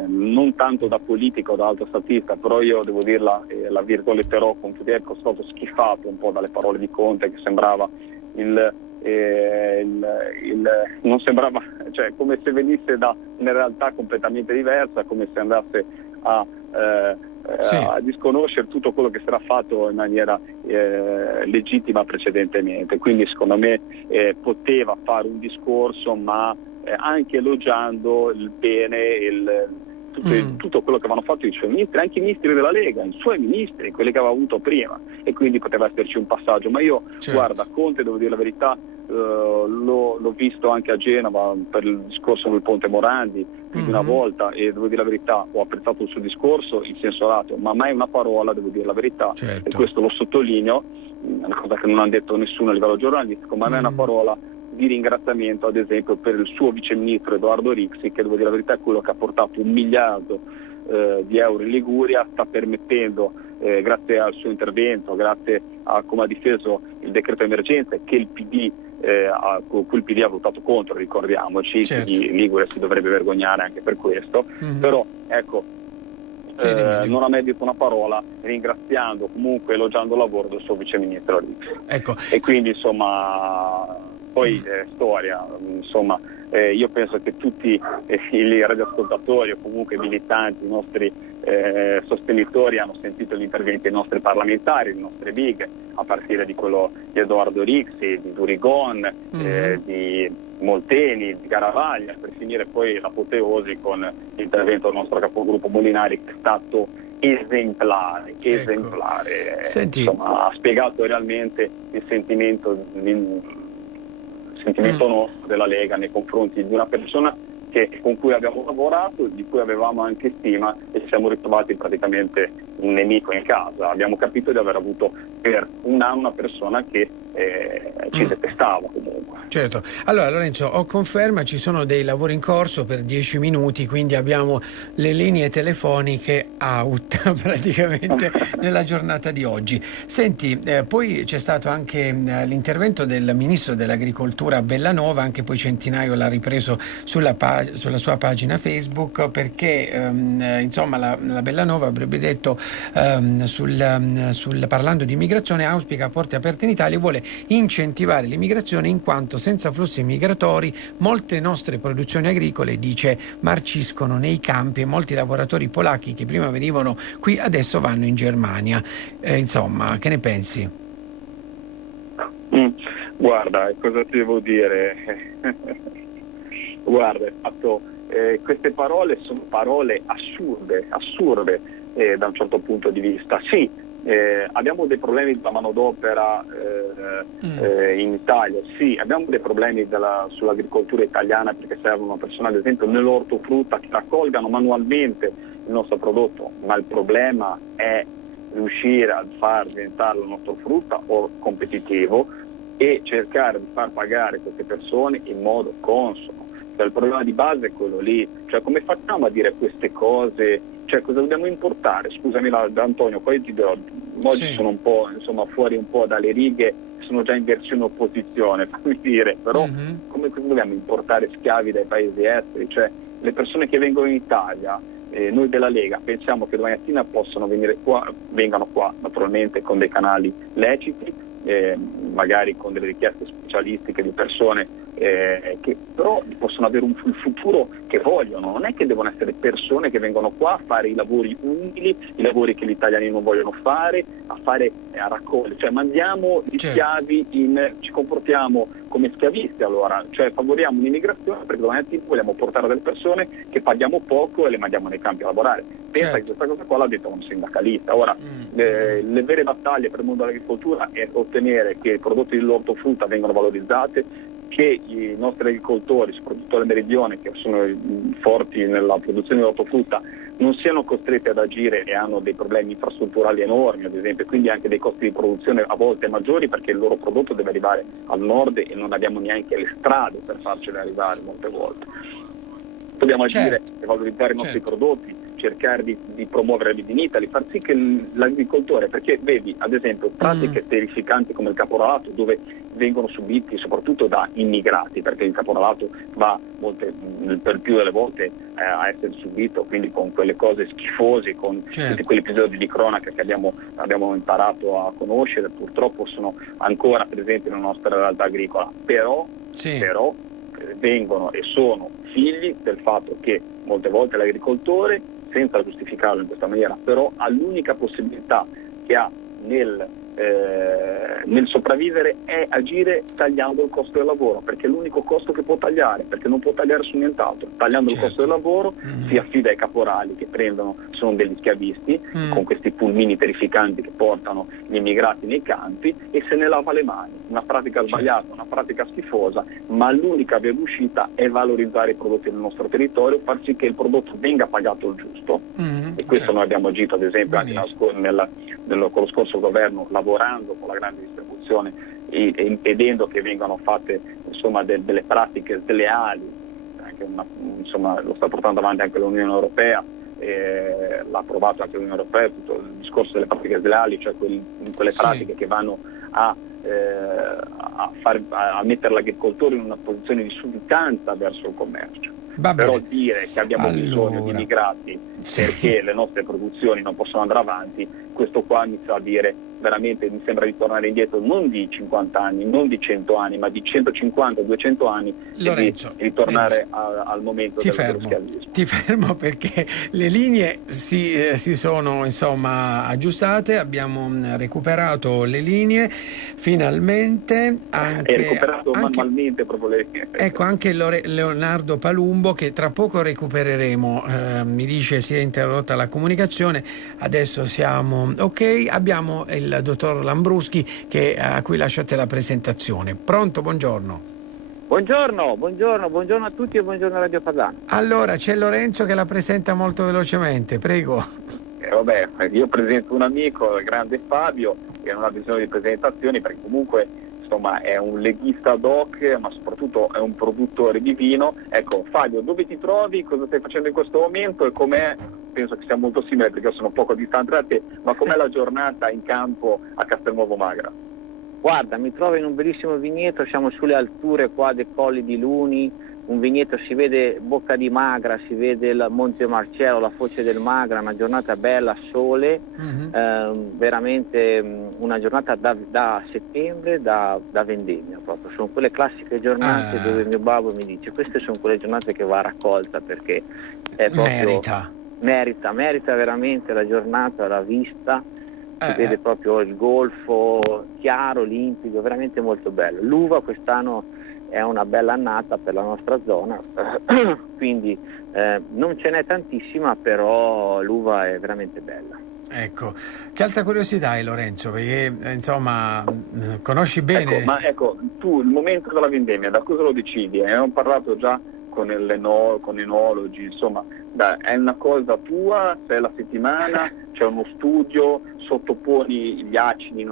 non tanto da politico o da alto statista, però io devo dirla, la virgoletterò con tutti, ecco, sono stato schifato un po' dalle parole di Conte, che sembrava non sembrava, cioè come se venisse da una realtà completamente diversa, come se andasse a disconoscere tutto quello che sarà fatto in maniera legittima precedentemente. Quindi secondo me poteva fare un discorso, ma anche elogiando il bene, tutto quello che avevano fatto i suoi ministri, anche i ministri della Lega, i suoi ministri, quelli che aveva avuto prima, e quindi poteva esserci un passaggio. Ma io, guarda, Conte, devo dire la verità, l'ho visto anche a Genova per il discorso del Ponte Morandi più di una volta, e devo dire la verità, ho apprezzato il suo discorso in senso lato, ma mai una parola, devo dire la verità, e questo lo sottolineo, è una cosa che non ha detto nessuno a livello giornalistico, ma mai una parola di ringraziamento, ad esempio, per il suo viceministro Edoardo Rixi, che devo dire la verità è quello che ha portato 1 miliardo di euro in Liguria, sta permettendo, grazie al suo intervento, grazie a come ha difeso il decreto emergenza, che il PD cui il PD ha votato contro, ricordiamoci, quindi Liguria si dovrebbe vergognare anche per questo, però ecco, non ha mai detto una parola ringraziando, comunque elogiando il lavoro del suo viceministro Rixi. Ecco. E quindi insomma poi storia, insomma, io penso che tutti i radioascoltatori o comunque militanti, i nostri sostenitori hanno sentito gli interventi dei nostri parlamentari, le nostre big, a partire di quello di Edoardo Rixi, di Durigon, di Molteni, di Garavaglia, per finire poi l'apoteosi con l'intervento del nostro capogruppo Molinari, che è stato esemplare. Senti. Insomma, ha spiegato realmente il sentimento nostro della Lega nei confronti di una persona con cui abbiamo lavorato, di cui avevamo anche stima, e ci siamo ritrovati praticamente un nemico in casa. Abbiamo capito di aver avuto per un anno una persona che ci detestava comunque. Certo. Allora Lorenzo, ho conferma, ci sono dei lavori in corso per 10 minuti, quindi abbiamo le linee telefoniche out praticamente nella giornata di oggi. Senti, poi c'è stato anche l'intervento del ministro dell'Agricoltura Bellanova, anche poi Centinaio l'ha ripreso sulla sua pagina Facebook, perché insomma la Bellanova avrebbe detto, parlando di immigrazione, auspica porte aperte in Italia e vuole incentivare l'immigrazione, in quanto senza flussi migratori molte nostre produzioni agricole, dice, marciscono nei campi e molti lavoratori polacchi che prima venivano qui adesso vanno in Germania. Insomma, che ne pensi? Guarda, cosa ti devo dire? Guarda, queste parole sono parole assurde da un certo punto di vista. Sì, abbiamo dei problemi della manodopera in Italia, sì, abbiamo dei problemi sull'agricoltura italiana, perché servono persone, ad esempio, nell'ortofrutta, che raccolgano manualmente il nostro prodotto, ma il problema è riuscire a far diventare il nostro frutta competitivo e cercare di far pagare queste persone in modo consono. Cioè, il problema di base è quello lì, cioè come facciamo a dire queste cose, cioè cosa dobbiamo importare? Scusami Antonio, poi ti dirò, oggi sono un po', insomma, fuori un po' dalle righe, sono già in versione opposizione, fammi dire, però come dobbiamo importare schiavi dai paesi esteri? Cioè le persone che vengono in Italia, noi della Lega pensiamo che domani mattina possano vengano qua naturalmente con dei canali leciti, magari con delle richieste specialistiche di persone che però possono avere un futuro che vogliono. Non è che devono essere persone che vengono qua a fare i lavori umili, i lavori che gli italiani non vogliono fare, a raccogliere, cioè mandiamo gli schiavi, ci comportiamo come schiavisti, allora, cioè favoriamo un'immigrazione perché domani vogliamo portare delle persone che paghiamo poco e le mandiamo nei campi a lavorare. Pensa che questa cosa qua l'ha detto un sindacalista. Ora, le vere battaglie per il mondo dell'agricoltura è ottenere che i prodotti dell'ortofrutta vengano valorizzati, che i nostri agricoltori, soprattutto nel meridione, che sono forti nella produzione dell'ortofrutta, non siano costretti ad agire e hanno dei problemi infrastrutturali enormi, ad esempio, quindi anche dei costi di produzione a volte maggiori, perché il loro prodotto deve arrivare al nord e non abbiamo neanche le strade per farcene arrivare molte volte. Dobbiamo agire e valorizzare i nostri prodotti, cercare di promuovere il Made in Italy, far sì che l'agricoltore, perché vedi ad esempio pratiche terrificanti come il caporalato, dove vengono subiti soprattutto da immigrati, perché il caporalato va per più delle volte a essere subito, quindi con quelle cose schifose, con tutti quegli episodi di cronaca che abbiamo imparato a conoscere, purtroppo sono ancora presenti nella nostra realtà agricola, però vengono e sono figli del fatto che molte volte l'agricoltore, senza giustificarlo in questa maniera, però ha l'unica possibilità che ha nel sopravvivere è agire tagliando il costo del lavoro, perché è l'unico costo che può tagliare, perché non può tagliare su nient'altro. Tagliando il costo del lavoro si affida ai caporali che sono degli schiavisti con questi pulmini terrificanti che portano gli immigrati nei campi e se ne lava le mani. Una pratica sbagliata, una pratica schifosa, ma l'unica via d'uscita è valorizzare i prodotti del nostro territorio, far sì che il prodotto venga pagato il giusto, e questo noi abbiamo agito ad esempio anche con lo scorso governo, lavorando con la grande distribuzione e impedendo che vengano fatte delle pratiche sleali, anche lo sta portando avanti anche l'Unione Europea, l'ha approvato anche l'Unione Europea tutto il discorso delle pratiche sleali, cioè quelle pratiche che vanno a mettere l'agricoltore in una posizione di sudditanza verso il commercio. Però dire che abbiamo bisogno di immigrati perché le nostre produzioni non possono andare avanti, questo qua mi sa dire veramente, mi sembra di tornare indietro non di 50 anni, non di 100 anni, ma di 150-200 anni, Lorenzo, e di tornare al momento dello schiavismo. Ti fermo perché le linee si sono aggiustate, abbiamo recuperato le linee finalmente, è recuperato manualmente proprio le linee. Ecco, anche Leonardo Palumbo, che tra poco recupereremo, mi dice si è interrotta la comunicazione, adesso siamo ok, abbiamo il dottor Lambruschi a cui lasciate la presentazione. Pronto, buongiorno. Buongiorno a tutti e buongiorno a Radio Padana. Allora, c'è Lorenzo che la presenta molto velocemente, prego. Io presento un amico, il grande Fabio, che non ha bisogno di presentazioni perché comunque è un leghista ad hoc, ma soprattutto è un produttore di vino. Ecco, Fabio, dove ti trovi? Cosa stai facendo in questo momento? E com'è? Penso che sia molto simile perché io sono poco distante da te, ma com'è la giornata in campo a Castelnuovo Magra? Guarda, mi trovo in un bellissimo vigneto, siamo sulle alture qua dei Colli di Luni, un vigneto, si vede Bocca di Magra, si vede il Monte Marcello, la foce del Magra, una giornata bella, sole, veramente una giornata da settembre, da vendemmia proprio. Sono quelle classiche giornate dove mio babbo mi dice queste sono quelle giornate che va raccolta perché è proprio merita veramente la giornata, la vista. Si vede proprio il golfo chiaro, limpido, veramente molto bello. L'uva quest'anno è una bella annata per la nostra zona, quindi non ce n'è tantissima, però l'uva è veramente bella. Ecco, che altra curiosità hai, Lorenzo? Perché conosci bene. Tu il momento della vendemmia, da cosa lo decidi? Ho parlato già con enologi, è una cosa tua, c'è la settimana, c'è uno studio, sottoponi gli acidi,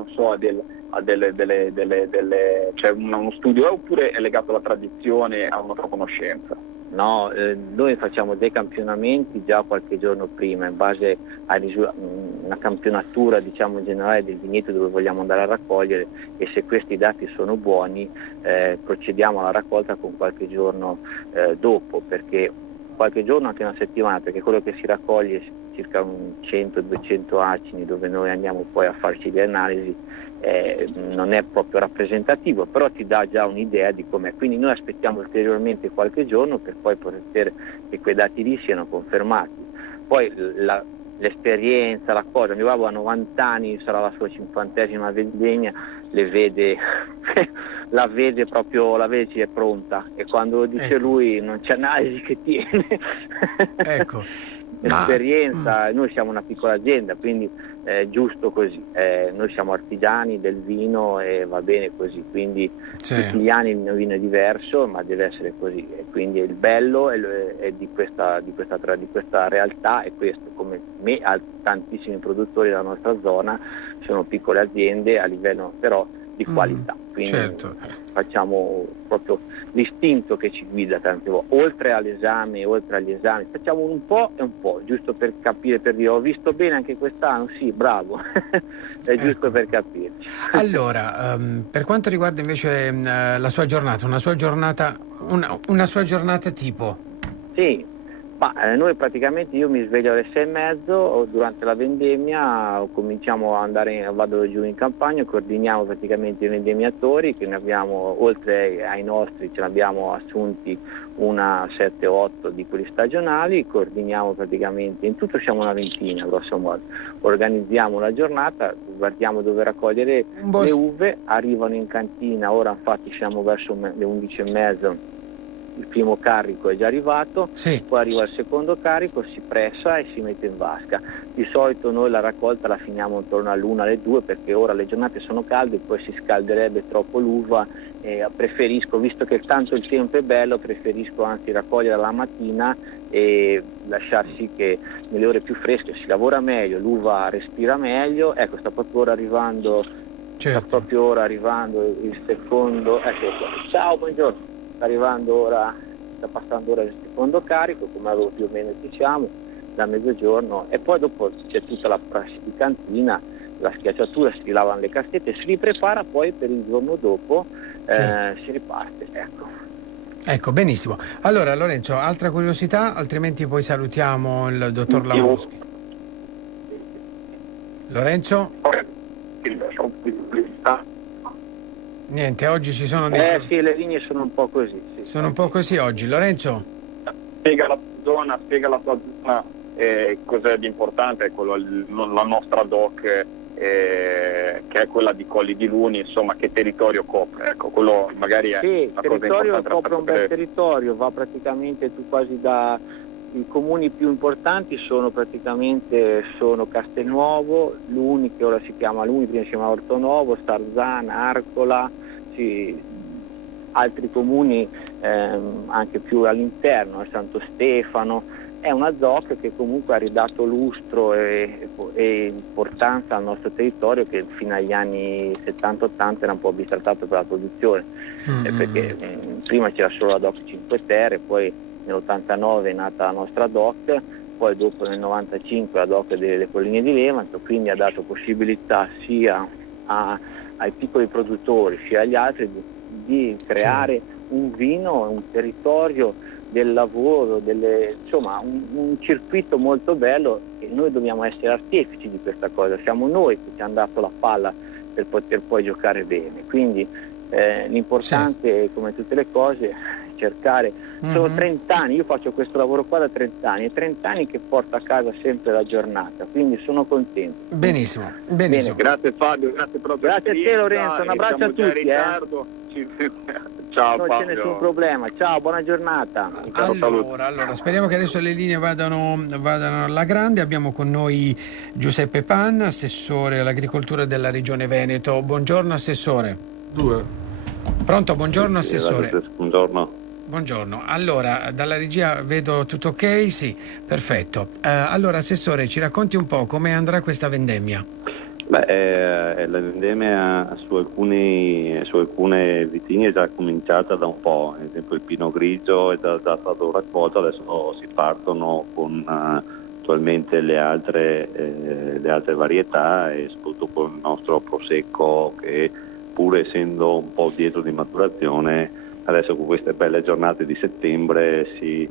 c'è uno studio, oppure è legato alla tradizione, a una tua conoscenza? No, noi facciamo dei campionamenti già qualche giorno prima in base a una campionatura generale del vigneto dove vogliamo andare a raccogliere, e se questi dati sono buoni procediamo alla raccolta con qualche giorno dopo, perché qualche giorno, anche una settimana, perché quello che si raccoglie è circa 100-200 acini dove noi andiamo poi a farci le analisi, non è proprio rappresentativo, però ti dà già un'idea di com'è, quindi noi aspettiamo ulteriormente qualche giorno per poi poter che quei dati lì siano confermati. Poi l'esperienza, la cosa, mio babbo ha 90 anni, sarà la sua 50ª vendemmia, la vede proprio, è pronta, e quando lo dice lui non c'è analisi che tiene. Ecco. Esperienza, noi siamo una piccola azienda, quindi è giusto così, noi siamo artigiani del vino e va bene così, quindi tutti gli anni il vino è diverso, ma deve essere così, e quindi il bello è di questa realtà è questo, come tantissimi produttori della nostra zona sono piccole aziende a livello, però di qualità. Quindi facciamo proprio l'istinto che ci guida tante volte, oltre all'esame, oltre agli esami, facciamo un po' e un po', giusto per capire, per dire ho visto bene anche quest'anno, sì, bravo, è giusto per capirci. Allora, per quanto riguarda invece la sua giornata, una sua giornata tipo? Sì. Ma noi praticamente, io mi sveglio alle 6:30, durante la vendemmia cominciamo a vado giù in campagna, coordiniamo praticamente i vendemmiatori, che ne abbiamo, oltre ai nostri, ce ne abbiamo assunti 7-8 di quelli stagionali, coordiniamo praticamente, in tutto siamo una ventina grosso modo, organizziamo la giornata, guardiamo dove raccogliere le uve, arrivano in cantina, ora infatti siamo verso le 11:30. Il primo carico è già arrivato, poi arriva il secondo carico, si pressa e si mette in vasca. Di solito noi la raccolta la finiamo intorno all'1 alle 2 perché ora le giornate sono calde, poi si scalderebbe troppo l'uva. Preferisco, visto che tanto il tempo è bello, preferisco anzi raccogliere la mattina e lasciar sì che nelle ore più fresche si lavora meglio, l'uva respira meglio. Ecco, sta proprio ora arrivando il secondo. Ecco qua. Ciao, buongiorno. Sta passando ora il secondo carico, come avevo più o meno diciamo, da mezzogiorno, e poi dopo c'è tutta la prassi di cantina, la schiacciatura, si lavano le cassette, si riprepara, poi per il giorno dopo si riparte. Ecco, benissimo. Allora Lorenzo, altra curiosità, altrimenti poi salutiamo il dottor Lamoschi. Lorenzo? Niente, oggi ci sono sì, le linee sono un po' così. Sì. Sono un po' così oggi. Lorenzo? Spiega la tua zona, cos'è di importante, la nostra DOC, che è quella di Colli di Luni, insomma, che territorio copre? Ecco, quello magari è il territorio copre un bel territorio, va praticamente quasi i comuni più importanti sono Castelnuovo, Luni, che ora si chiama Luni, prima si chiamava Ortonovo, Starzana, Arcola, altri comuni anche più all'interno, Santo Stefano. È una ZOC che comunque ha ridato lustro e importanza al nostro territorio, che fino agli anni 70-80 era un po' bistrattato per la produzione, perché prima c'era solo la DOC 5 Terre, poi nell'89 è nata la nostra DOC, poi dopo nel 95 la DOC delle Colline di Levanto, quindi ha dato possibilità sia ai piccoli produttori sia agli altri di creare un vino, un territorio del lavoro, insomma un circuito molto bello, e noi dobbiamo essere artefici di questa cosa, siamo noi che ci hanno dato la palla per poter poi giocare bene, quindi l'importante come tutte le cose cercare, sono 30 anni, io faccio questo lavoro qua da 30 anni, e 30 anni che porto a casa sempre la giornata, quindi sono contento. Benissimo. Bene. Grazie Fabio, grazie proprio. Grazie a te Lorenzo, un abbraccio a tutti. Ciao non Fabio. c'è nessun problema, ciao, buona giornata. Allora, speriamo che adesso le linee vadano alla grande. Abbiamo con noi Giuseppe Panna, assessore all'agricoltura della Regione Veneto. Buongiorno assessore. Pronto, buongiorno assessore. Buongiorno, allora dalla regia vedo tutto ok? Sì, perfetto. Allora assessore, ci racconti un po' come andrà questa vendemmia? La vendemmia su alcune vitigni è già cominciata da un po', ad esempio il Pinot Grigio è già stato raccolto, adesso si partono con attualmente le altre varietà, e soprattutto con il nostro Prosecco, che pur essendo un po' dietro di maturazione, adesso con queste belle giornate di settembre si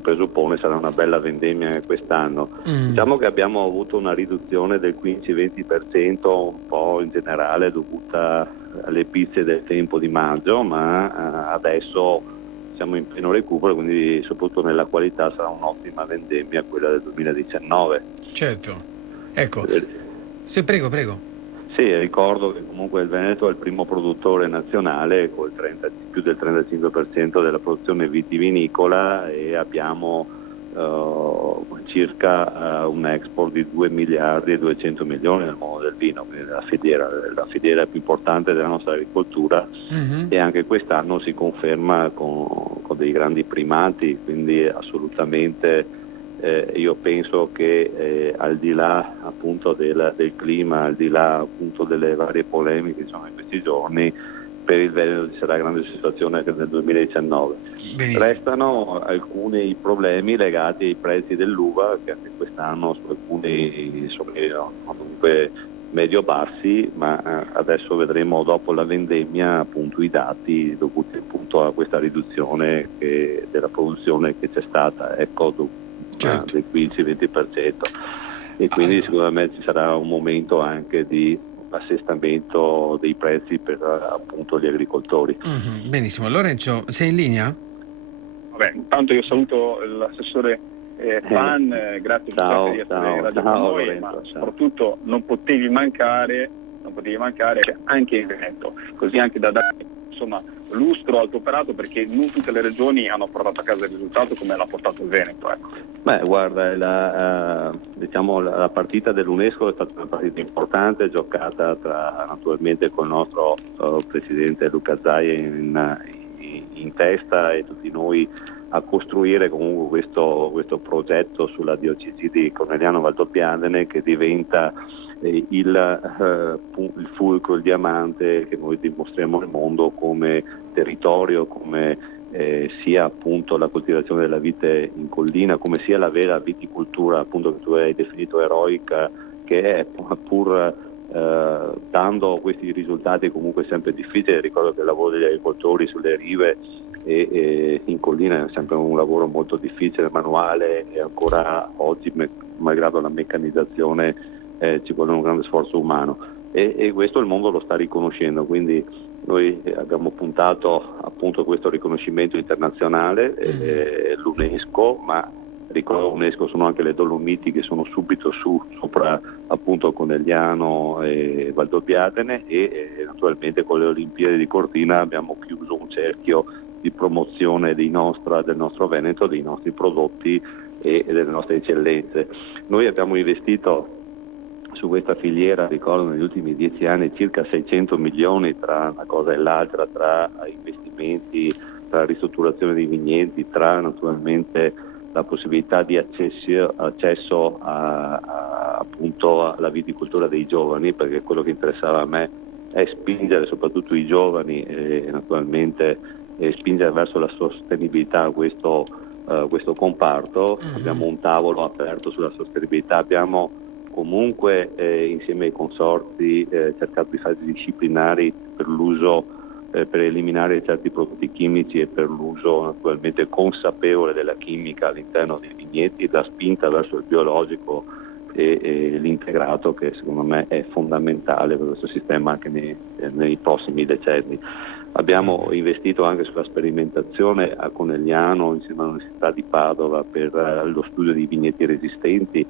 presuppone sarà una bella vendemmia quest'anno. Diciamo che abbiamo avuto una riduzione del 15-20% un po' in generale dovuta alle pizze del tempo di maggio, ma adesso siamo in pieno recupero, quindi soprattutto nella qualità sarà un'ottima vendemmia quella del 2019. Certo, ecco. Sì, prego. Sì, ricordo che comunque il Veneto è il primo produttore nazionale con più del 35% della produzione vitivinicola, e abbiamo circa un export di 2 miliardi e 200 milioni nel mondo del vino, quindi la filiera più importante della nostra agricoltura, e anche quest'anno si conferma con dei grandi primati, quindi assolutamente io penso che al di là appunto del clima, al di là appunto delle varie polemiche che sono in questi giorni, per il Veneto ci sarà grande situazione anche nel 2019. Benissimo. Restano alcuni problemi legati ai prezzi dell'uva, che anche quest'anno su alcuni sono comunque medio-bassi, ma adesso vedremo dopo la vendemmia appunto i dati dovuti appunto a questa riduzione della produzione che c'è stata, ecco, del 15-20%, e quindi secondo me ci sarà un momento anche di assestamento dei prezzi per appunto gli agricoltori. Benissimo. Lorenzo, sei in linea? Vabbè, intanto io saluto l'assessore Pan, grazie per di essere radio con noi, Lorenzo, ma soprattutto non potevi mancare anche in Veneto, così anche da dare insomma lustro al tuo operato, perché non tutte le regioni hanno portato a casa il risultato come l'ha portato il Veneto, ecco. Beh, guarda, la partita dell'UNESCO è stata una partita importante, giocata naturalmente con il nostro presidente Luca Zaia in testa, e tutti noi a costruire comunque questo progetto sulla diocesi di Corneliano Valdobbiadene, che diventa il fulcro, il diamante che noi dimostriamo al mondo come territorio, come sia appunto la coltivazione della vite in collina, come sia la vera viticoltura appunto che tu hai definito eroica, che è pur dando questi risultati comunque sempre difficili. Ricordo che il lavoro degli agricoltori sulle rive e in collina è sempre un lavoro molto difficile, manuale, e ancora oggi, malgrado la meccanizzazione, ci vuole un grande sforzo umano, e questo il mondo lo sta riconoscendo, quindi noi abbiamo puntato appunto a questo riconoscimento internazionale, l'UNESCO, ma ricordo l'UNESCO sono anche le Dolomiti, che sono subito sopra appunto Conegliano e Valdobbiadene, e naturalmente con le Olimpiadi di Cortina abbiamo chiuso un cerchio di promozione del nostro Veneto, dei nostri prodotti e delle nostre eccellenze. Noi abbiamo investito su questa filiera, ricordo, negli ultimi 10 anni circa 600 milioni tra una cosa e l'altra, tra investimenti, tra ristrutturazione dei vigneti, tra naturalmente la possibilità di accesso appunto alla viticoltura dei giovani, perché quello che interessava a me è spingere soprattutto i giovani e naturalmente spingere verso la sostenibilità questo comparto. Abbiamo un tavolo aperto sulla sostenibilità, abbiamo comunque insieme ai consorzi cercato di fare disciplinari per l'uso, per eliminare certi prodotti chimici e per l'uso naturalmente consapevole della chimica all'interno dei vigneti, la spinta verso il biologico e l'integrato, che secondo me è fondamentale per questo sistema anche nei prossimi decenni. Abbiamo investito anche sulla sperimentazione a Conegliano insieme all'Università di Padova per lo studio di vigneti resistenti,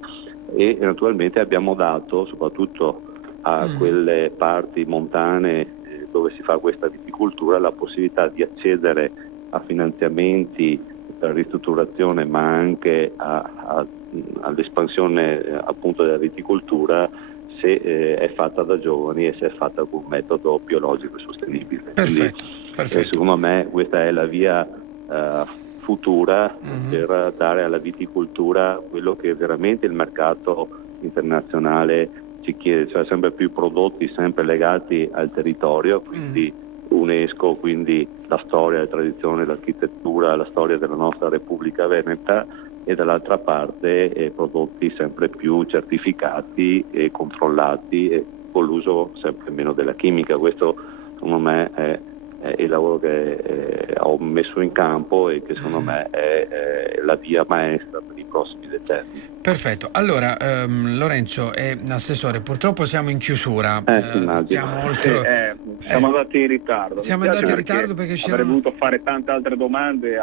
e naturalmente abbiamo dato soprattutto a quelle parti montane dove si fa questa viticoltura la possibilità di accedere a finanziamenti per ristrutturazione, ma anche all'espansione appunto della viticoltura, se è fatta da giovani e se è fatta con un metodo biologico e sostenibile. Perfetto. Secondo me questa è la via futura per dare alla viticoltura quello che veramente il mercato internazionale ci chiede, cioè sempre più prodotti sempre legati al territorio, quindi UNESCO, quindi la storia, la tradizione, l'architettura, la storia della nostra Repubblica Veneta, e dall'altra parte prodotti sempre più certificati e controllati e con l'uso sempre meno della chimica. Questo secondo me è il lavoro che ho messo in campo e che secondo me è la via maestra per i prossimi decenni. Perfetto. Allora Lorenzo e assessore, purtroppo siamo in chiusura, siamo andati in ritardo. Siamo andati in ritardo perché avrei voluto fare tante altre domande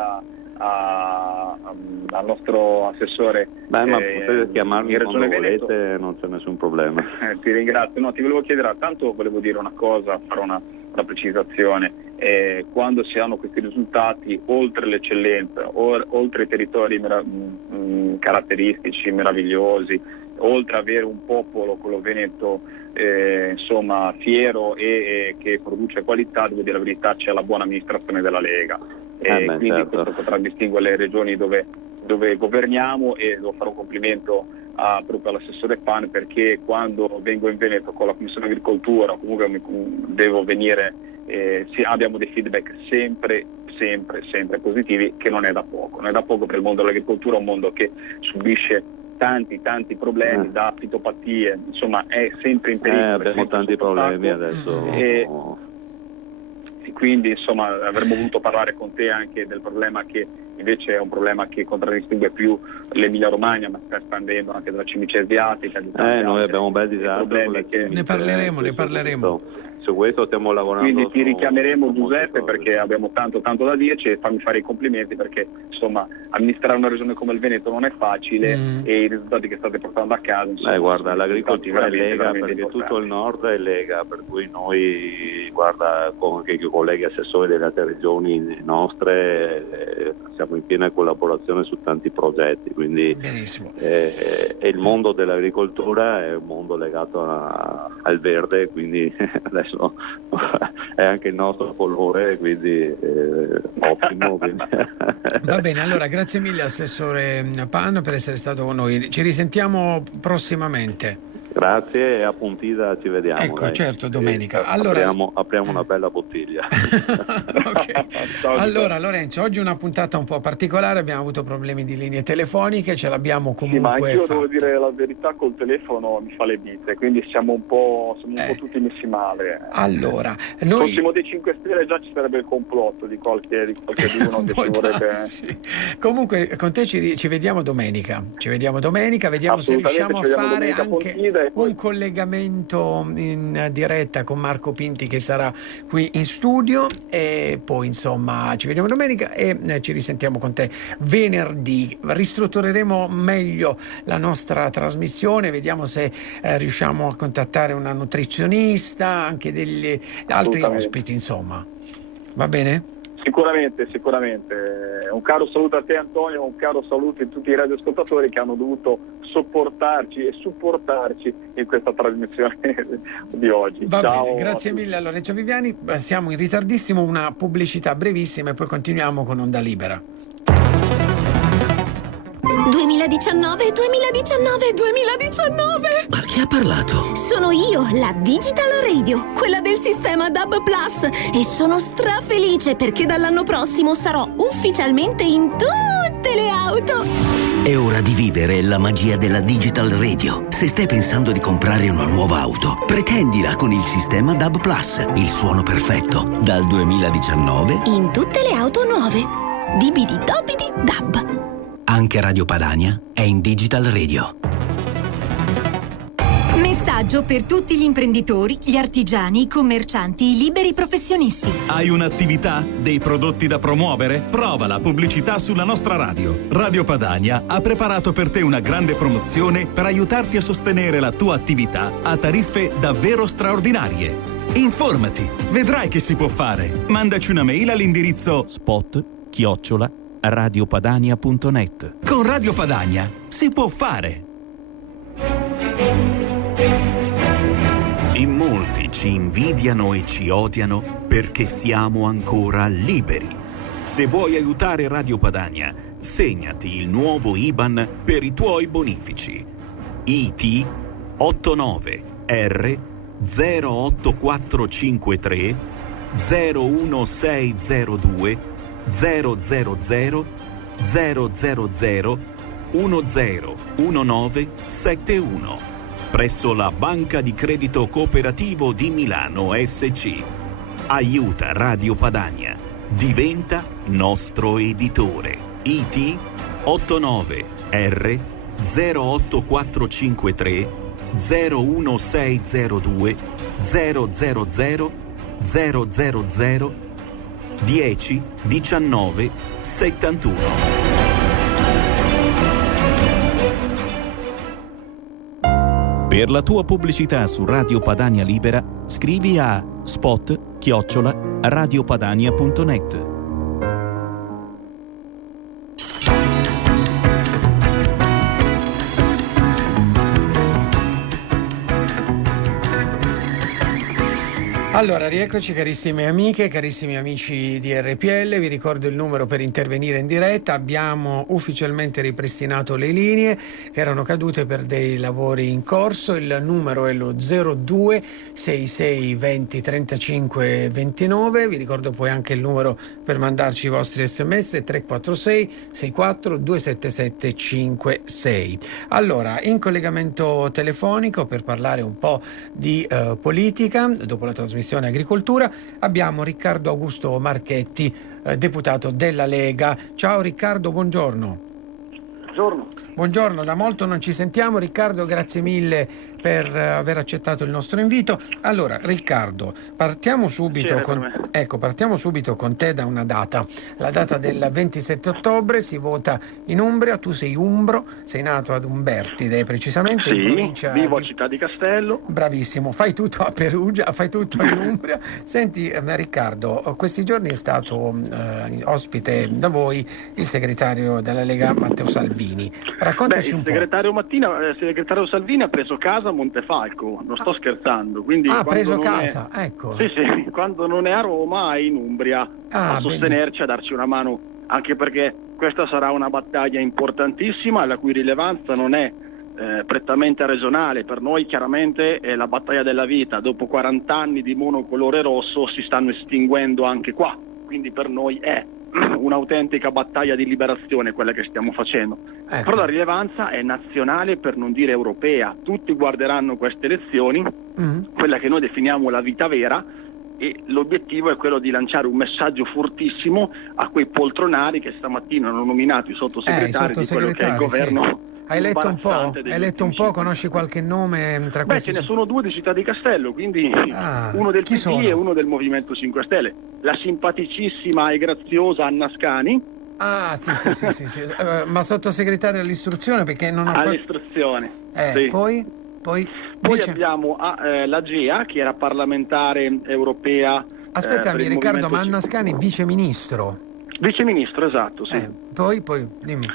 al nostro assessore. Ma potete chiamarmi quando volete, non c'è nessun problema. Ti ringrazio. No, ti volevo chiedere, tanto volevo dire una cosa, fare una precisazione. Quando si hanno questi risultati, oltre l'eccellenza, oltre i territori caratteristici meravigliosi, oltre avere un popolo, quello veneto insomma fiero e che produce qualità, devo dire la verità, c'è la buona amministrazione della Lega. Quindi certo. Questo contraddistingue le regioni dove dove governiamo, e devo fare un complimento proprio all'assessore Pan, perché quando vengo in Veneto con la Commissione Agricoltura, comunque devo venire, abbiamo dei feedback sempre positivi, che non è da poco per il mondo dell'agricoltura, un mondo che subisce tanti problemi, da fitopatie, insomma è sempre in pericolo. Abbiamo tanti problemi adesso. Quindi insomma avremmo voluto parlare con te anche del problema, che invece è un problema che contraddistingue più l'Emilia Romagna, ma sta espandendo anche dalla cimice asiatica. Noi abbiamo un bel disastro. Ne parleremo. Su questo stiamo lavorando. Quindi ti richiameremo, Giuseppe, perché abbiamo tanto da dirci, e fammi fare i complimenti, perché insomma amministrare una regione come il Veneto non è facile, e i risultati che state portando a casa, guarda, l'agricoltura è lega, perché tutto il nord è lega, per cui noi, guarda, anche i colleghi assessori delle altre regioni nostre, siamo in piena collaborazione su tanti progetti, quindi il mondo dell'agricoltura è un mondo legato al verde, quindi adesso è anche il nostro colore, quindi ottimo. Va bene, allora grazie mille Assessore Pan per essere stato con noi, ci risentiamo prossimamente. Grazie, e a Pontida ci vediamo. Ecco, certo, domenica. Allora apriamo una bella bottiglia. Okay. Allora Lorenzo, oggi una puntata un po' particolare, abbiamo avuto problemi di linee telefoniche, ce l'abbiamo comunque ma anch'io devo dire la verità, col telefono mi fa le bite, quindi siamo un po' tutti messi male. Allora, noi fossimo dei 5 Stelle già ci sarebbe il complotto di qualche uno che ci vorrebbe. Comunque con te ci vediamo domenica. Vediamo se riusciamo a fare anche un collegamento in diretta con Marco Pinti, che sarà qui in studio, e poi insomma ci vediamo domenica e ci risentiamo con te venerdì. Ristruttureremo meglio la nostra trasmissione, vediamo se riusciamo a contattare una nutrizionista, anche degli altri ospiti, insomma. Va bene? Sicuramente. Un caro saluto a te, Antonio, un caro saluto a tutti i radioascoltatori che hanno dovuto sopportarci e supportarci in questa trasmissione di oggi. Va bene, grazie mille a Lorenzo Viviani. Siamo in ritardissimo, una pubblicità brevissima e poi continuiamo con Onda Libera. 2019. Ma chi ha parlato? Sono io, la Digital Radio, quella del sistema DAB+, e sono strafelice perché dall'anno prossimo sarò ufficialmente in tutte le auto. È ora di vivere la magia della Digital Radio. Se stai pensando di comprare una nuova auto, pretendila con il sistema DAB+, il suono perfetto. Dal 2019 in tutte le auto nuove. Dibidi dobidi DAB. Anche Radio Padania è in Digital Radio. Messaggio per tutti gli imprenditori, gli artigiani, i commercianti, i liberi professionisti. Hai un'attività? Dei prodotti da promuovere? Prova la pubblicità sulla nostra radio. Radio Padania ha preparato per te una grande promozione per aiutarti a sostenere la tua attività a tariffe davvero straordinarie. Informati, vedrai che si può fare. Mandaci una mail all'indirizzo spot@radiopadania.net. Con Radio Padania si può fare. In molti ci invidiano e ci odiano perché siamo ancora liberi. Se vuoi aiutare Radio Padania, segnati il nuovo IBAN per i tuoi bonifici. IT 89R 08453 01602 000 000 101971 presso la Banca di Credito Cooperativo di Milano SC. Aiuta Radio Padania. Diventa nostro editore. IT 89R 08453 01602 000 000 10 19 71. Per la tua pubblicità su Radio Padania Libera, scrivi a spot@radiopadania.net. Allora, rieccoci carissime amiche, carissimi amici di RPL, vi ricordo il numero per intervenire in diretta. Abbiamo ufficialmente ripristinato le linee che erano cadute per dei lavori in corso. Il numero è lo 02 66 20 35 29. Vi ricordo poi anche il numero per mandarci i vostri sms, 346 64 277 56. Allora, in collegamento telefonico per parlare un po' di politica, dopo la trasmissione Agricoltura, abbiamo Riccardo Augusto Marchetti, deputato della Lega. Ciao Riccardo, buongiorno. Buongiorno. Buongiorno, da molto non ci sentiamo. Riccardo, grazie mille per aver accettato il nostro invito. Allora, Riccardo, partiamo subito con te da una data. La data del 27 ottobre si vota in Umbria. Tu sei umbro, sei nato ad Umbertide, precisamente in provincia. Vivo a Città di Castello. Bravissimo, fai tutto a Perugia, fai tutto in Umbria. Senti, Riccardo, questi giorni è stato ospite da voi il segretario della Lega Matteo Salvini. Raccontaci un po'. Il segretario Salvini ha preso casa a Montefalco, non sto scherzando. Quindi ha preso casa, ecco. Sì, quando non è a Roma è in Umbria a sostenerci, a darci una mano, anche perché questa sarà una battaglia importantissima, la cui rilevanza non è prettamente regionale. Per noi chiaramente è la battaglia della vita. Dopo 40 anni di monocolore rosso si stanno estinguendo anche qua, quindi per noi è un'autentica battaglia di liberazione quella che stiamo facendo. Ecco. Però la rilevanza è nazionale, per non dire europea. Tutti guarderanno queste elezioni, quella che noi definiamo la vita vera, e l'obiettivo è quello di lanciare un messaggio fortissimo a quei poltronari che stamattina hanno nominato i sottosegretari di quello che è il governo. Sì. Hai letto un po', conosci qualche nome tra questi? Ce ne sono due di Città di Castello, quindi uno del PD e uno del Movimento 5 Stelle. La simpaticissima e graziosa Anna Scani. Ah, sì. Ma sottosegretario all'istruzione, perché non ha all'istruzione. Sì. Poi abbiamo la Gea, che era parlamentare europea. Aspettami, Riccardo, ma Anna Scani viceministro? Viceministro, esatto, sì. Poi dimmi.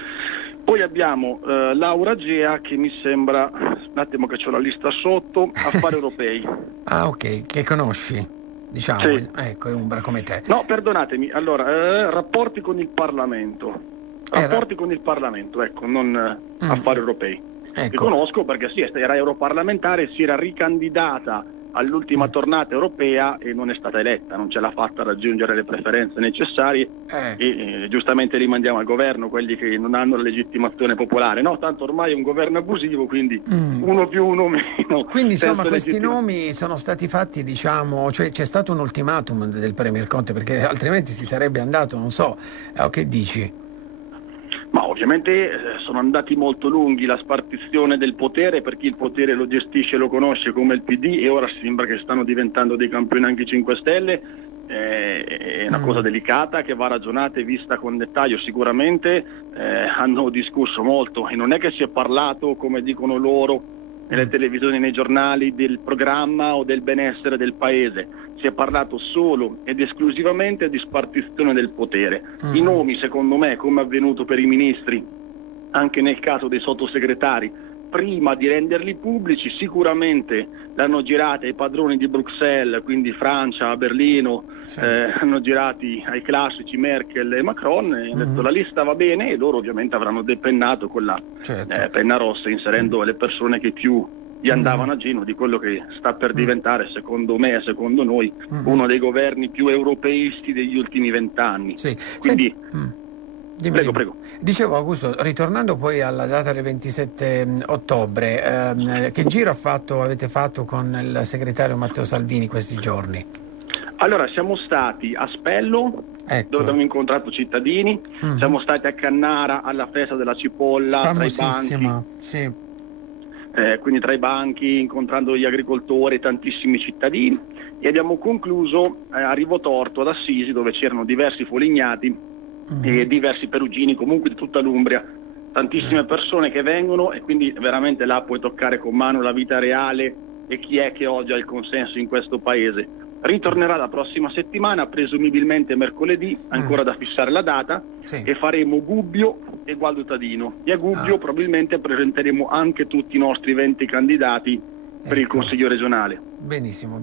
Poi abbiamo Laura Gea, che mi sembra, un attimo che c'ho la lista sotto, affari europei. Ah, ok, che conosci, diciamo, sì. Ecco, è umbra come te. No, perdonatemi, allora, rapporti con il Parlamento, ecco, non affari europei. Ecco. Li conosco perché sì, era europarlamentare, si era ricandidata all'ultima tornata europea e non è stata eletta, non ce l'ha fatta raggiungere le preferenze necessarie e giustamente rimandiamo al governo quelli che non hanno la legittimazione popolare. No, tanto ormai è un governo abusivo, quindi uno più uno meno. Quindi insomma questi nomi sono stati fatti, diciamo, cioè c'è stato un ultimatum del Premier Conte, perché altrimenti si sarebbe andato, non so, che dici? Ma ovviamente sono andati molto lunghi, la spartizione del potere, per chi il potere lo gestisce e lo conosce come il PD, e ora sembra che stanno diventando dei campioni anche i 5 Stelle, è una cosa delicata che va ragionata e vista con dettaglio. Sicuramente hanno discusso molto e non è che si è parlato, come dicono loro nelle televisioni e nei giornali, del programma o del benessere del paese. Si è parlato solo ed esclusivamente di spartizione del potere. I nomi, secondo me, come è avvenuto per i ministri, anche nel caso dei sottosegretari, prima di renderli pubblici sicuramente l'hanno girata ai padroni di Bruxelles, quindi Francia, Berlino, hanno girati ai classici Merkel e Macron, e hanno detto la lista va bene, e loro ovviamente avranno depennato con la penna rossa, inserendo le persone che più gli andavano a giro di quello che sta per diventare, secondo me e secondo noi, uno dei governi più europeisti degli ultimi 20 anni. Sì. Quindi Prego. Dicevo, Augusto, ritornando poi alla data del 27 ottobre, che giro avete fatto con il segretario Matteo Salvini questi giorni? Allora, siamo stati a Spello, dove abbiamo incontrato cittadini, siamo stati a Cannara alla festa della cipolla, tra i banchi. Sì. Quindi tra i banchi, incontrando gli agricoltori, tantissimi cittadini, e abbiamo concluso a Rivotorto, ad Assisi, dove c'erano diversi folignati e diversi perugini, comunque di tutta l'Umbria, tantissime persone che vengono, e quindi veramente là puoi toccare con mano la vita reale e chi è che oggi ha il consenso in questo paese. Ritornerà la prossima settimana, presumibilmente mercoledì, ancora da fissare la data, e faremo Gubbio e Gualdo Tadino. E a Gubbio probabilmente presenteremo anche tutti i nostri 20 candidati per il Consiglio regionale. Benissimo.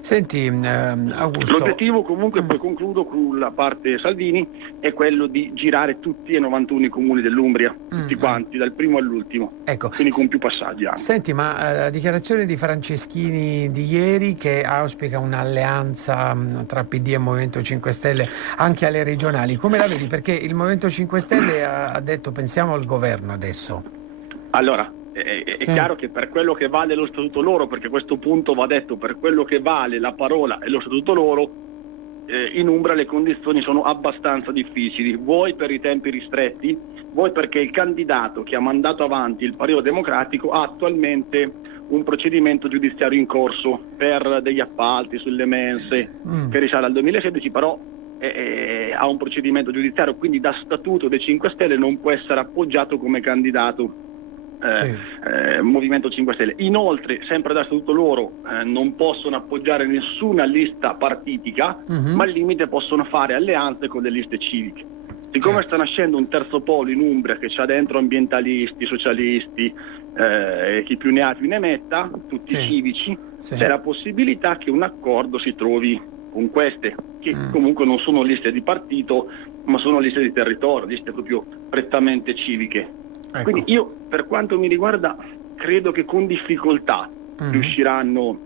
Senti, Augusto. L'obiettivo comunque, poi concludo con la parte Salvini, è quello di girare tutti e 91 i comuni dell'Umbria, tutti quanti, dal primo all'ultimo, quindi con più passaggi anche. Senti, ma la dichiarazione di Franceschini di ieri, che auspica un'alleanza tra PD e Movimento 5 Stelle anche alle regionali, come la vedi? Perché il Movimento 5 Stelle ha detto pensiamo al governo adesso. Allora, è chiaro che per quello che vale lo statuto loro, perché a questo punto va detto, per quello che vale la parola e lo statuto loro, in Umbria le condizioni sono abbastanza difficili, vuoi per i tempi ristretti, vuoi perché il candidato che ha mandato avanti il Partito Democratico ha attualmente un procedimento giudiziario in corso per degli appalti sulle mense che risale al 2016, però ha un procedimento giudiziario, quindi da statuto dei 5 Stelle non può essere appoggiato come candidato Movimento 5 Stelle. Inoltre, sempre da statuto loro, non possono appoggiare nessuna lista partitica, ma al limite possono fare alleanze con le liste civiche. Siccome sta nascendo un terzo polo in Umbria che c'ha dentro ambientalisti, socialisti, chi più ne ha più ne metta, tutti civici, c'è la possibilità che un accordo si trovi con queste, che comunque non sono liste di partito, ma sono liste di territorio, liste proprio prettamente civiche. Quindi io, per quanto mi riguarda, credo che con difficoltà riusciranno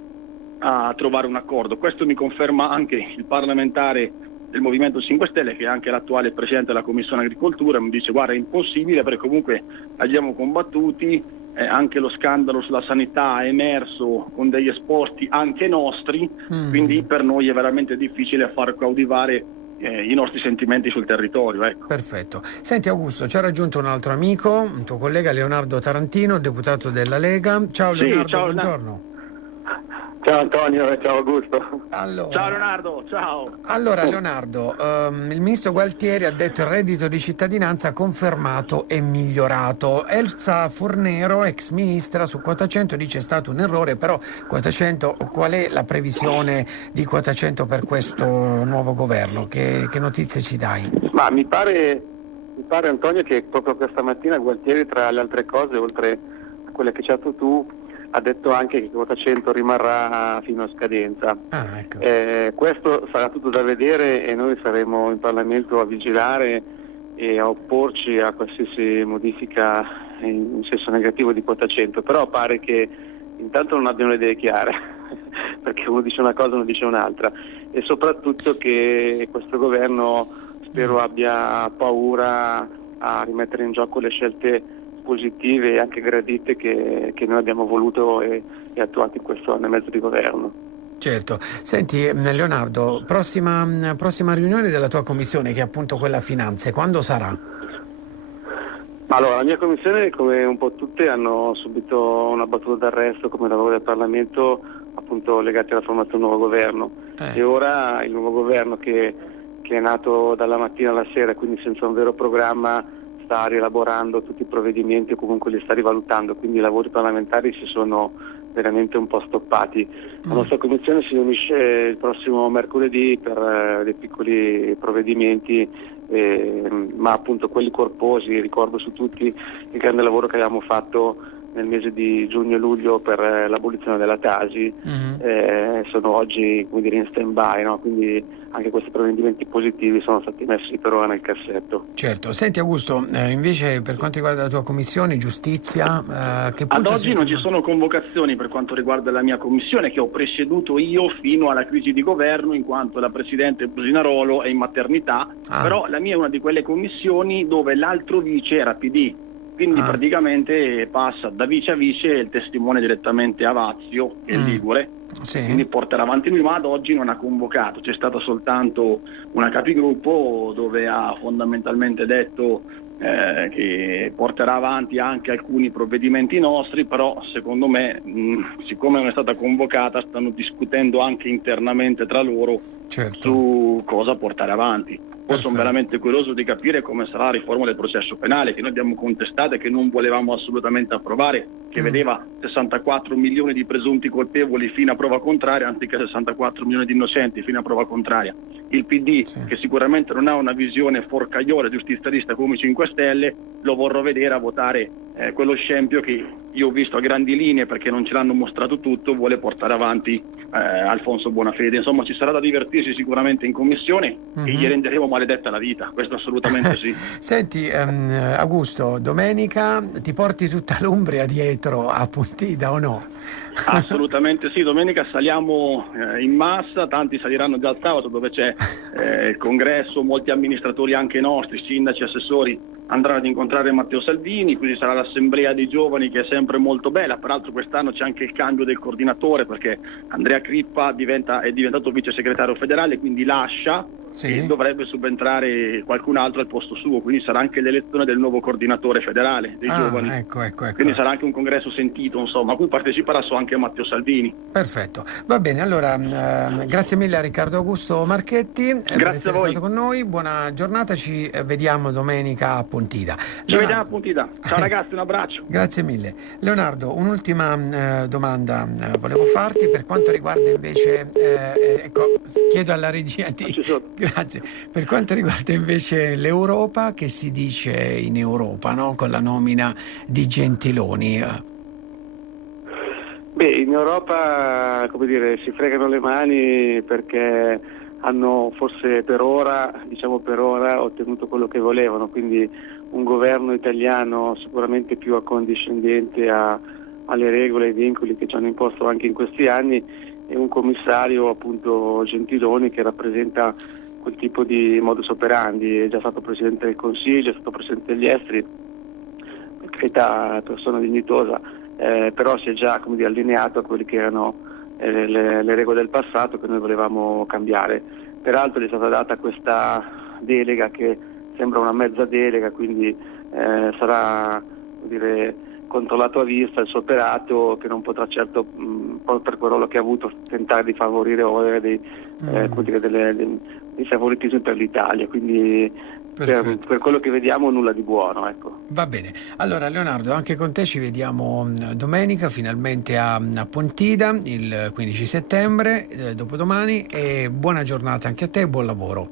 a trovare un accordo. Questo mi conferma anche il parlamentare del Movimento 5 Stelle, che è anche l'attuale presidente della Commissione Agricoltura, mi dice guarda è impossibile perché comunque abbiamo combattuti, anche lo scandalo sulla sanità è emerso con degli esposti anche nostri, quindi per noi è veramente difficile far coadiuvare i nostri sentimenti sul territorio. Ecco. Perfetto. Senti Augusto, ci ha raggiunto un altro amico, un tuo collega Leonardo Tarantino, deputato della Lega. Ciao Leonardo, ciao, buongiorno. Ciao Antonio e ciao Augusto. Ciao Leonardo, ciao. Allora Leonardo, il ministro Gualtieri ha detto il reddito di cittadinanza confermato e migliorato. Elsa Fornero, ex ministra, su quota 100 dice è stato un errore, però quota 100, qual è la previsione di quota 100 per questo nuovo governo? Che notizie ci dai? Ma mi pare Antonio che proprio questa mattina Gualtieri, tra le altre cose, oltre a quelle che ci hai detto tu, ha detto anche che quota 100 rimarrà fino a scadenza. Questo sarà tutto da vedere e noi saremo in Parlamento a vigilare e a opporci a qualsiasi modifica in senso negativo di quota 100, però pare che intanto non abbiano le idee chiare perché uno dice una cosa uno dice un'altra, e soprattutto che questo governo spero abbia paura a rimettere in gioco le scelte positive e anche gradite che noi abbiamo voluto e attuato in questo anno e mezzo di governo. Certo. Senti Leonardo, prossima riunione della tua commissione, che è appunto quella finanze, quando sarà? Allora, la mia commissione, come un po' tutte, hanno subito una battuta d'arresto come lavoro del Parlamento, appunto legati alla formazione del nuovo governo. E ora il nuovo governo che è nato dalla mattina alla sera, quindi senza un vero programma, sta rielaborando tutti i provvedimenti o comunque li sta rivalutando, quindi i lavori parlamentari si sono veramente un po' stoppati. La nostra commissione si riunisce il prossimo mercoledì per dei piccoli provvedimenti, ma appunto quelli corposi. Ricordo su tutti il grande lavoro che abbiamo fatto nel mese di giugno e luglio per l'abolizione della Tasi, sono oggi, come dire, in stand-by, no? Quindi anche questi provvedimenti positivi sono stati messi per ora nel cassetto. Certo. Senti Augusto, invece per quanto riguarda la tua commissione, giustizia, che punto ad oggi non ci sono convocazioni per quanto riguarda la mia commissione, che ho presieduto io fino alla crisi di governo, in quanto la presidente Businarolo è in maternità, però la mia è una di quelle commissioni dove l'altro vice era PD. Quindi praticamente passa da vice a vice il testimone direttamente a Vazio, che è Ligure, quindi porterà avanti lui, ma ad oggi non ha convocato. C'è stata soltanto una capigruppo dove ha fondamentalmente detto che porterà avanti anche alcuni provvedimenti nostri, però secondo me siccome non è stata convocata stanno discutendo anche internamente tra loro su cosa portare avanti. Poi sono veramente curioso di capire come sarà la riforma del processo penale, che noi abbiamo contestato e che non volevamo assolutamente approvare, che vedeva 64 milioni di presunti colpevoli fino a prova contraria, anziché 64 milioni di innocenti fino a prova contraria. Il PD, che sicuramente non ha una visione forcaiola giustizialista come i 5 Stelle, lo vorrò vedere a votare quello scempio che io ho visto a grandi linee, perché non ce l'hanno mostrato tutto, vuole portare avanti Alfonso Bonafede. Insomma, ci sarà da divertirsi sicuramente in commissione e gli renderemo maledetta la vita, questo assolutamente sì. Senti, Augusto, domenica ti porti tutta l'Umbria dietro a Pontida o no? Assolutamente sì, domenica saliamo in massa, tanti saliranno già il sabato dove c'è il congresso, molti amministratori anche nostri, sindaci, assessori andranno ad incontrare Matteo Salvini, quindi sarà l'assemblea dei giovani che è sempre molto bella. Peraltro quest'anno c'è anche il cambio del coordinatore, perché Andrea Crippa è diventato vice segretario federale, quindi lascia e dovrebbe subentrare qualcun altro al posto suo, quindi sarà anche l'elezione del nuovo coordinatore federale dei giovani. Ecco. Quindi sarà anche un congresso sentito, insomma, a cui parteciperà anche Matteo Salvini. Perfetto, va bene, allora grazie mille a Riccardo Augusto Marchetti per essere stato con noi, buona giornata, ci vediamo domenica a Pontida. Ci vediamo a Pontida, ciao ragazzi, un abbraccio. Grazie mille. Leonardo, un'ultima domanda volevo farti per quanto riguarda invece, chiedo alla regia grazie, per quanto riguarda invece l'Europa, che si dice in Europa, no? Con la nomina di Gentiloni. In Europa, come dire, si fregano le mani perché hanno forse per ora ottenuto quello che volevano, quindi un governo italiano sicuramente più accondiscendente alle regole e ai vincoli che ci hanno imposto anche in questi anni, e un commissario appunto Gentiloni che rappresenta quel tipo di modus operandi. È già stato Presidente del Consiglio, è stato Presidente degli Esteri, per carità persona dignitosa, però si è già allineato a quelle che erano le regole del passato che noi volevamo cambiare. Peraltro gli è stata data questa delega che sembra una mezza delega, quindi sarà controllato a vista il suo operato, che non potrà certo, per quel ruolo che ha avuto, tentare di favorire dei favoritismi per l'Italia, quindi per quello che vediamo nulla di buono, ecco. Va bene, allora Leonardo, anche con te ci vediamo domenica finalmente a Pontida il 15 settembre, dopodomani, e buona giornata anche a te e buon lavoro.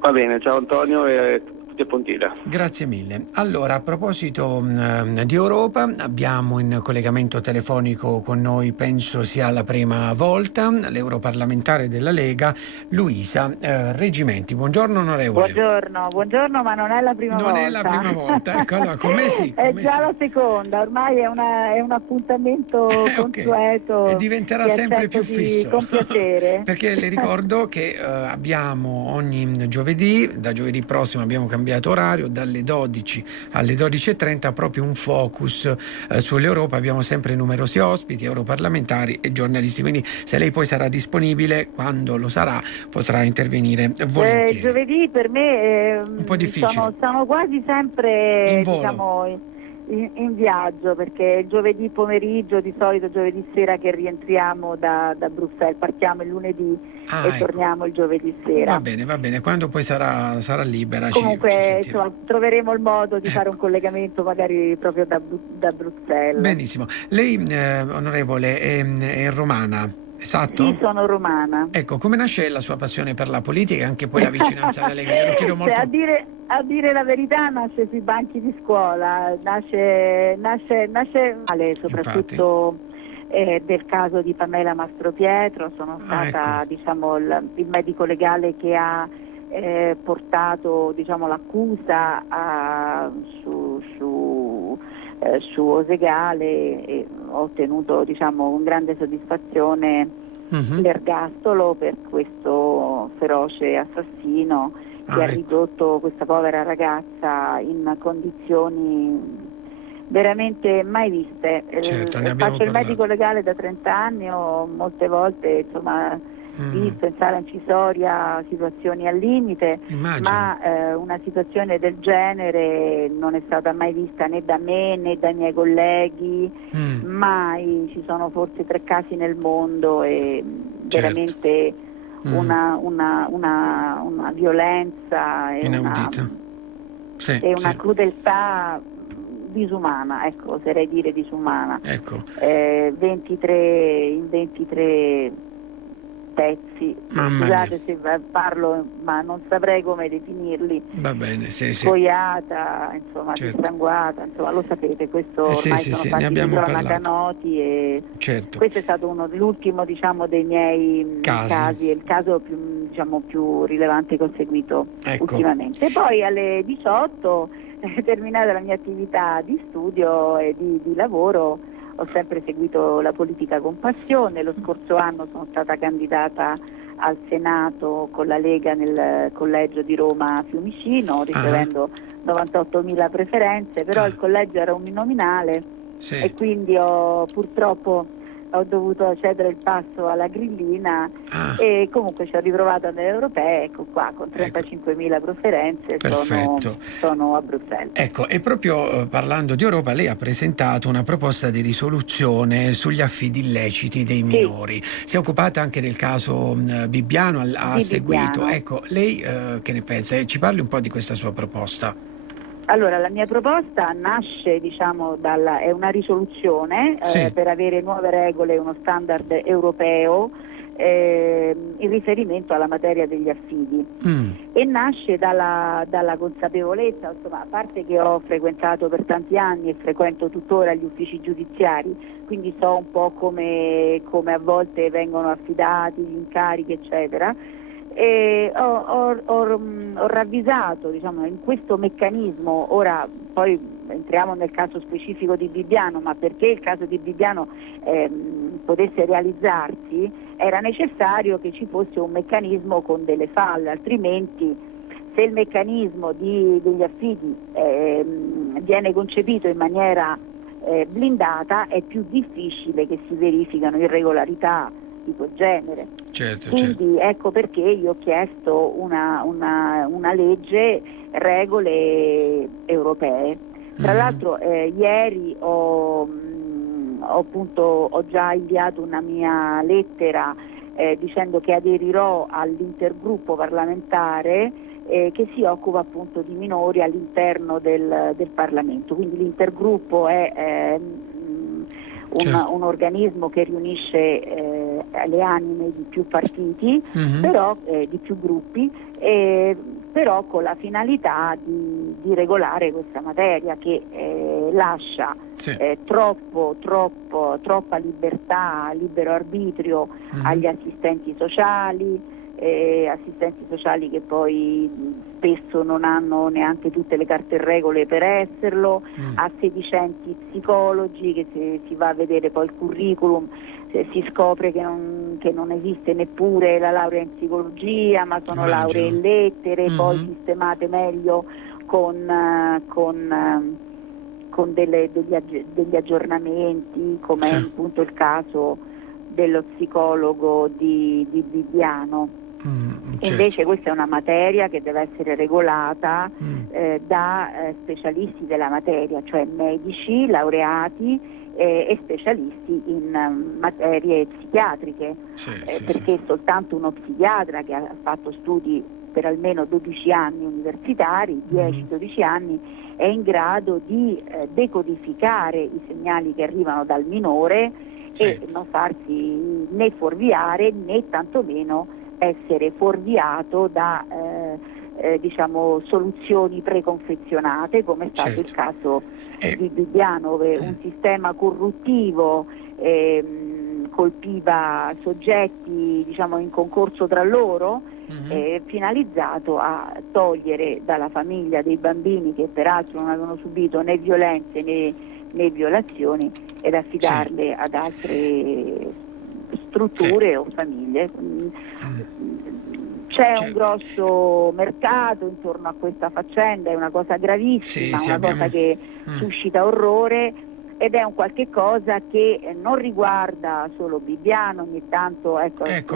Va bene, ciao Antonio e Pontida. Grazie mille. Allora, a proposito di Europa, abbiamo in collegamento telefonico con noi, penso sia la prima volta, l'europarlamentare della Lega, Luisa Reggimenti. Buongiorno onorevole. Buongiorno, ma non è la prima volta. Non è la prima volta, ecco, allora, come sì? È già la seconda, ormai è un appuntamento consueto. E diventerà sempre più fisso. Con piacere. Perché le ricordo che abbiamo ogni giovedì, da giovedì prossimo abbiamo cambiato orario, dalle 12 alle 12:30, proprio un focus sull'Europa. Abbiamo sempre numerosi ospiti, europarlamentari e giornalisti, quindi se lei poi sarà disponibile, quando lo sarà, potrà intervenire volentieri. Giovedì per me è un po' difficile. Sono quasi sempre in volo. In viaggio, perché giovedì pomeriggio, di solito giovedì sera che rientriamo da Bruxelles, partiamo il lunedì torniamo il giovedì sera. Va bene, quando poi sarà libera. Comunque troveremo il modo di fare un collegamento magari proprio da Bruxelles. Benissimo. Lei, onorevole, è romana? Esatto? Sì, sono romana. Ecco, come nasce la sua passione per la politica e anche poi la vicinanza alla Lega? Lo chiedo molto. A dire la verità, nasce sui banchi di scuola, nasce soprattutto del caso di Pamela Mastropietro. Sono stata il medico legale che ha portato l'accusa su Osegale, e ho ottenuto con grande soddisfazione l'ergastolo per questo feroce assassino che ha ridotto questa povera ragazza in condizioni veramente mai viste. Certo, faccio il medico legale da 30 anni, ho molte volte visto in sala incisoria situazioni al limite. Immagino. Ma una situazione del genere non è stata mai vista né da me né dai miei colleghi, mai. Ci sono forse 3 casi nel mondo e veramente una violenza e una crudeltà disumana, ecco, oserei dire disumana. Ecco. 23 pezzi, scusate se parlo ma non saprei come definirli. Va bene, sì. Scoiata, insomma, dissanguata, insomma, lo sapete, questo ormai sono fatti di cronaca noti e questo è stato l'ultimo, diciamo, dei miei casi, il caso più rilevante che ho seguito ultimamente. E poi alle 18, terminata la mia attività di studio e di lavoro, ho sempre seguito la politica con passione. Lo scorso anno sono stata candidata al Senato con la Lega nel collegio di Roma Fiumicino, ricevendo 98.000 preferenze, però il collegio era uninominale e quindi purtroppo ho dovuto cedere il passo alla grillina e comunque ci ho riprovato nelle europee, ecco qua, con 35.000 preferenze sono a Bruxelles. Ecco, e proprio parlando di Europa, lei ha presentato una proposta di risoluzione sugli affidi illeciti dei minori. Si è occupata anche del caso Bibbiano, ha seguito. Ecco, lei che ne pensa? Ci parli un po' di questa sua proposta. Allora, la mia proposta nasce, diciamo, è una risoluzione per avere nuove regole, uno standard europeo in riferimento alla materia degli affidi e nasce dalla consapevolezza, insomma, a parte che ho frequentato per tanti anni e frequento tuttora gli uffici giudiziari, quindi so un po' come a volte vengono affidati gli incarichi, eccetera. E ho ravvisato, diciamo, in questo meccanismo. Ora poi entriamo nel caso specifico di Bibbiano, ma perché il caso di Bibbiano potesse realizzarsi era necessario che ci fosse un meccanismo con delle falle, altrimenti se il meccanismo degli affidi viene concepito in maniera blindata è più difficile che si verificano irregolarità di quel genere. Quindi ecco perché io ho chiesto una legge, regole europee. Tra l'altro ieri ho già inviato una mia lettera dicendo che aderirò all'intergruppo parlamentare che si occupa appunto di minori all'interno del Parlamento. Quindi l'intergruppo è un organismo che riunisce le anime di più partiti, però di più gruppi, però con la finalità di regolare questa materia che lascia troppa libertà, libero arbitrio agli assistenti sociali che poi spesso non hanno neanche tutte le carte e regole per esserlo, a sedicenti psicologi che se si va a vedere poi il curriculum si scopre che non esiste neppure la laurea in psicologia, ma sono lauree in lettere, poi sistemate meglio con degli aggiornamenti, come è appunto il caso dello psicologo di Bibbiano. Invece questa è una materia che deve essere regolata da specialisti della materia, cioè medici, laureati e specialisti in materie psichiatriche, perché soltanto uno psichiatra che ha fatto studi per almeno 12 anni universitari, 10-12 anni, è in grado di decodificare i segnali che arrivano dal minore e non farsi né fuorviare né tantomeno essere fuorviato da diciamo soluzioni preconfezionate, come è stato il caso di Bibbiano, dove un sistema corruttivo colpiva soggetti, diciamo, in concorso tra loro, finalizzato a togliere dalla famiglia dei bambini che peraltro non avevano subito né violenze né violazioni ed affidarle ad altre strutture o famiglie. C'è un grosso mercato intorno a questa faccenda, è una cosa gravissima, cosa che suscita orrore ed è un qualche cosa che non riguarda solo Bibbiano, ogni tanto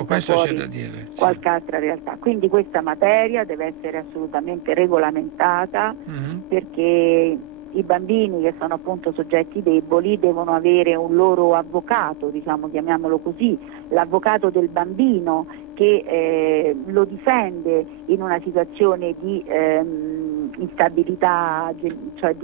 questo c'è da dire, qualche altra realtà. Quindi questa materia deve essere assolutamente regolamentata perché i bambini, che sono appunto soggetti deboli, devono avere un loro avvocato, diciamo, chiamiamolo così, l'avvocato del bambino, che lo difende in una situazione di instabilità, cioè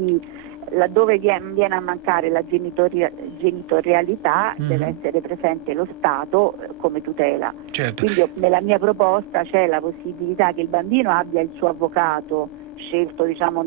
laddove viene a mancare la genitorialità, deve essere presente lo Stato come tutela. Certo. Quindi nella mia proposta c'è la possibilità che il bambino abbia il suo avvocato scelto, diciamo,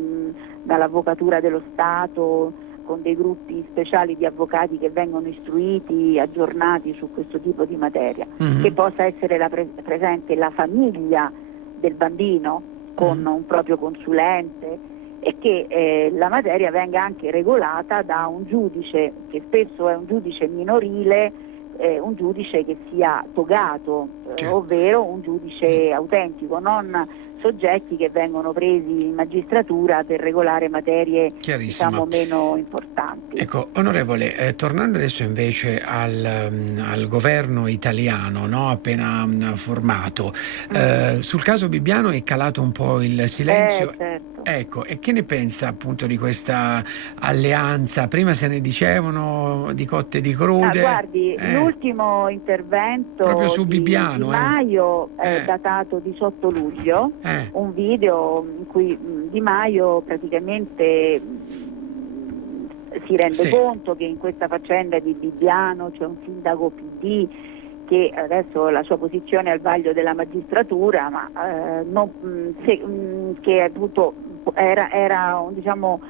dall'avvocatura dello Stato, con dei gruppi speciali di avvocati che vengono istruiti, aggiornati su questo tipo di materia, che possa essere presente la famiglia del bambino con un proprio consulente, e che la materia venga anche regolata da un giudice, che spesso è un giudice minorile, un giudice che sia togato, ovvero un giudice autentico, non soggetti che vengono presi in magistratura per regolare materie, diciamo, meno importanti. Ecco, onorevole, tornando adesso invece al governo italiano, no, appena formato, sul caso Bibbiano è calato un po' il silenzio. Certo. Ecco, e che ne pensa appunto di questa alleanza? Prima se ne dicevano di cotte e di crude. Guardi, l'ultimo intervento proprio su Bibbiano, Di Maio è datato 18 luglio, un video in cui Di Maio praticamente si rende conto che in questa faccenda di Bibbiano c'è un sindaco PD che adesso la sua posizione è al vaglio della magistratura, ma che appunto era diciamo,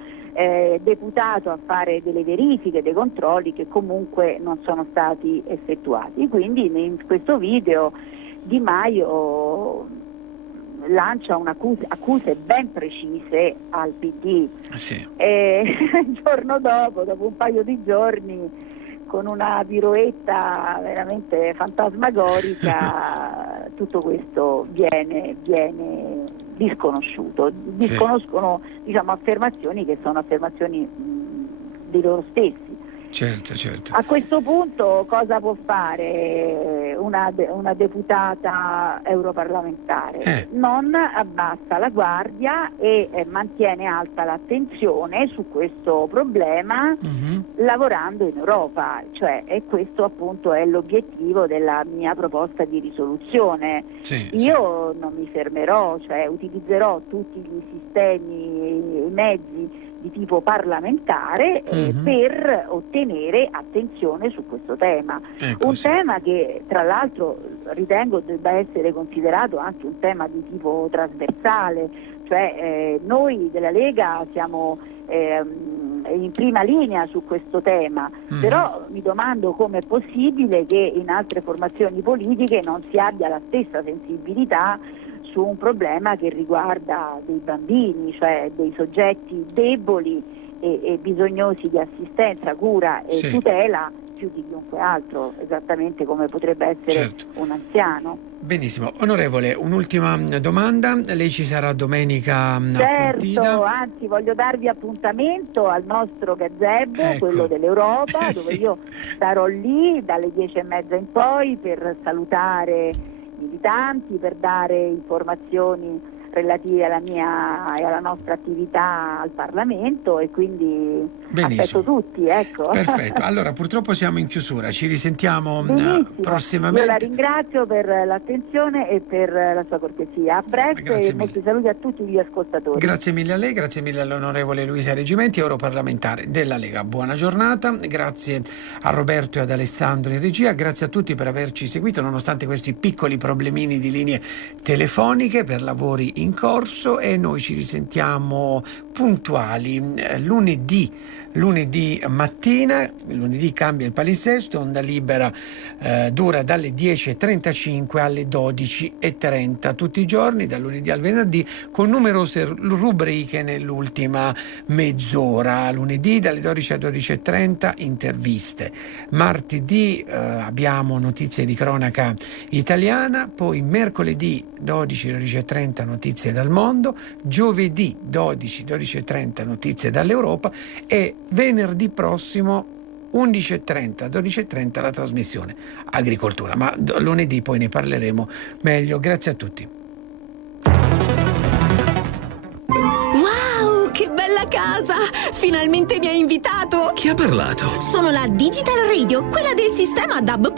deputato a fare delle verifiche, dei controlli che comunque non sono stati effettuati. Quindi in questo video Di Maio lancia accuse ben precise al PD. E il giorno dopo un paio di giorni, con una piroetta veramente fantasmagorica, tutto questo viene disconosciuto. Disconoscono, diciamo, affermazioni che sono affermazioni di loro stessi. Certo. A questo punto cosa può fare una deputata europarlamentare? Non abbassa la guardia e mantiene alta l'attenzione su questo problema, lavorando in Europa, e questo appunto è l'obiettivo della mia proposta di risoluzione. Io non mi fermerò, utilizzerò tutti i sistemi, i mezzi di tipo parlamentare per ottenere attenzione su questo tema. Tema che tra l'altro ritengo debba essere considerato anche un tema di tipo trasversale, noi della Lega siamo in prima linea su questo tema, però mi domando come è possibile che in altre formazioni politiche non si abbia la stessa sensibilità su un problema che riguarda dei bambini, cioè dei soggetti deboli e bisognosi di assistenza, cura e tutela più di chiunque altro, esattamente come potrebbe essere un anziano. Benissimo. Onorevole, un'ultima domanda. Lei ci sarà domenica a Pontida? Anzi, voglio darvi appuntamento al nostro gazebo, quello dell'Europa, dove io starò lì dalle 10:30 in poi per salutare militanti, per dare informazioni relative alla mia e alla nostra attività al Parlamento, e quindi aspetto tutti, Perfetto. Allora, purtroppo siamo in chiusura, ci risentiamo prossimamente. Io la ringrazio per l'attenzione e per la sua cortesia. A presto e molti saluti a tutti gli ascoltatori. Grazie mille a lei, grazie mille all'onorevole Luisa Reggimenti, europarlamentare della Lega. Buona giornata, grazie a Roberto e ad Alessandro in regia, grazie a tutti per averci seguito nonostante questi piccoli problemini di linee telefoniche per lavori in corso, e noi ci risentiamo puntuali lunedì mattina. Lunedì cambia il palinsesto, onda libera dura dalle 10:35 alle 12:30 tutti i giorni, dal lunedì al venerdì, con numerose rubriche nell'ultima mezz'ora. Lunedì dalle 12 alle 12:30 interviste, martedì abbiamo notizie di cronaca italiana, poi mercoledì 12:30 notizie dal mondo, giovedì 12:30 notizie dall'Europa, e venerdì prossimo 11:30, 12:30 la trasmissione Agricoltura, ma lunedì poi ne parleremo meglio. Grazie a tutti. Wow, che bella casa! casa! Finalmente mi hai invitato! Chi ha parlato? Sono la Digital Radio, quella del sistema DAB+.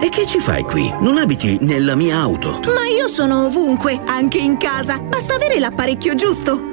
E che ci fai qui? Non abiti nella mia auto. Ma io sono ovunque, anche in casa. Basta avere l'apparecchio giusto.